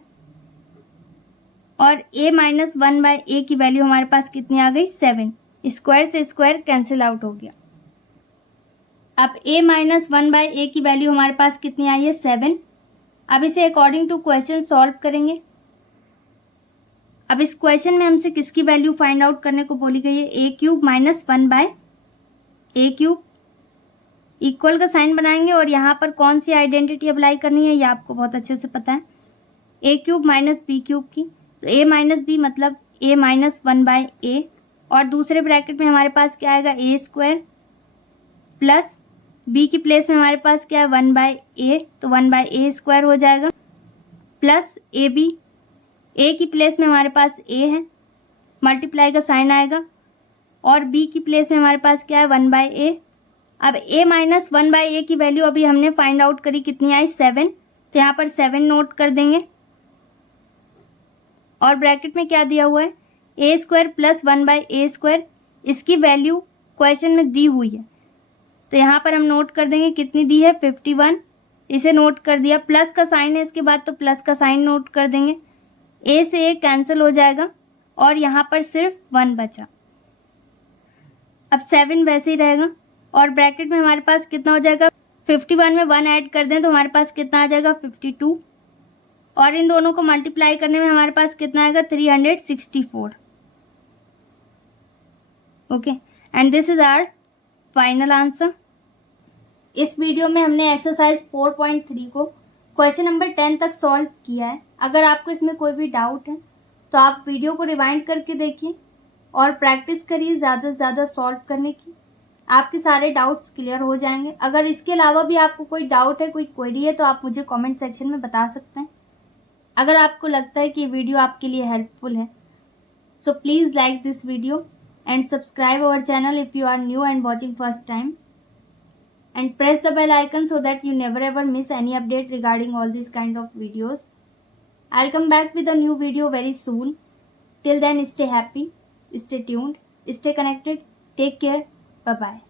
और a माइनस 1/a की वैल्यू हमारे पास कितनी आ गई 7, स्क्वायर से स्क्वायर कैंसिल आउट हो गया। अब a माइनस 1/a की वैल्यू हमारे पास कितनी आई है 7। अब इसे अकॉर्डिंग टू क्वेश्चन सॉल्व करेंगे। अब इस क्वेश्चन में हमसे किसकी वैल्यू फाइंड आउट करने को बोली गई है, a cube minus 1/a cube, equal का साइन बनाएंगे और यहाँ पर कौन सी आइडेंटिटी अप्लाई करनी है ये आपको बहुत अच्छे से पता है, a cube minus b cube की, तो a माइनस बी मतलब a माइनस 1/a, और दूसरे ब्रैकेट में हमारे पास क्या आएगा a स्क्वायर प्लस b की प्लेस में हमारे पास क्या है 1/a, तो 1/a स्क्वायर हो जाएगा, प्लस ab, a की प्लेस में हमारे पास a है, मल्टीप्लाई का साइन आएगा, और b की प्लेस में हमारे पास क्या है 1/a। अब a माइनस 1/a की वैल्यू अभी हमने फाइंड आउट करी, कितनी आई 7, तो यहाँ पर 7 नोट कर देंगे, और ब्रैकेट में क्या दिया हुआ है a square plus 1/a square, इसकी वैल्यू क्वेश्चन में दी हुई है, तो यहाँ पर हम नोट कर देंगे कितनी दी है 51, इसे नोट कर दिया, प्लस का साइन है इसके बाद तो प्लस का साइन नोट कर देंगे, a से a कैंसिल हो जाएगा और यहाँ पर सिर्फ 1 बचा। अब 7 वैसे ही रहेगा और ब्रैकेट में हमारे पास कितना हो जाएगा 51 में 1 ऐड कर दें तो हमारे पास कितना आ जाएगा 52, और इन दोनों को मल्टीप्लाई करने में हमारे पास कितना आएगा 364, okay, and this is our final answer. इस वीडियो में हमने एक्सरसाइज 4.3 को क्वेश्चन नंबर 10 तक सॉल्व किया है। अगर आपको इसमें कोई भी डाउट है तो आप वीडियो को रिवाइंड करके देखिए और प्रैक्टिस करिए ज़्यादा से ज़्यादा सॉल्व करने की, आपके सारे डाउट्स क्लियर हो जाएंगे। अगर इसके अलावा भी आपको कोई डाउट है, कोई क्वेरी है, तो आप मुझे कमेंट सेक्शन में बता सकते हैं। अगर आपको लगता है कि ये वीडियो आपके लिए हेल्पफुल है, so please like this video and subscribe our channel if you are new and watching first time, and press the bell icon so that you never ever miss any update regarding all these kind of videos. I'll come back with a new video very soon. Till then, stay happy, stay tuned, stay connected, take care, bye bye.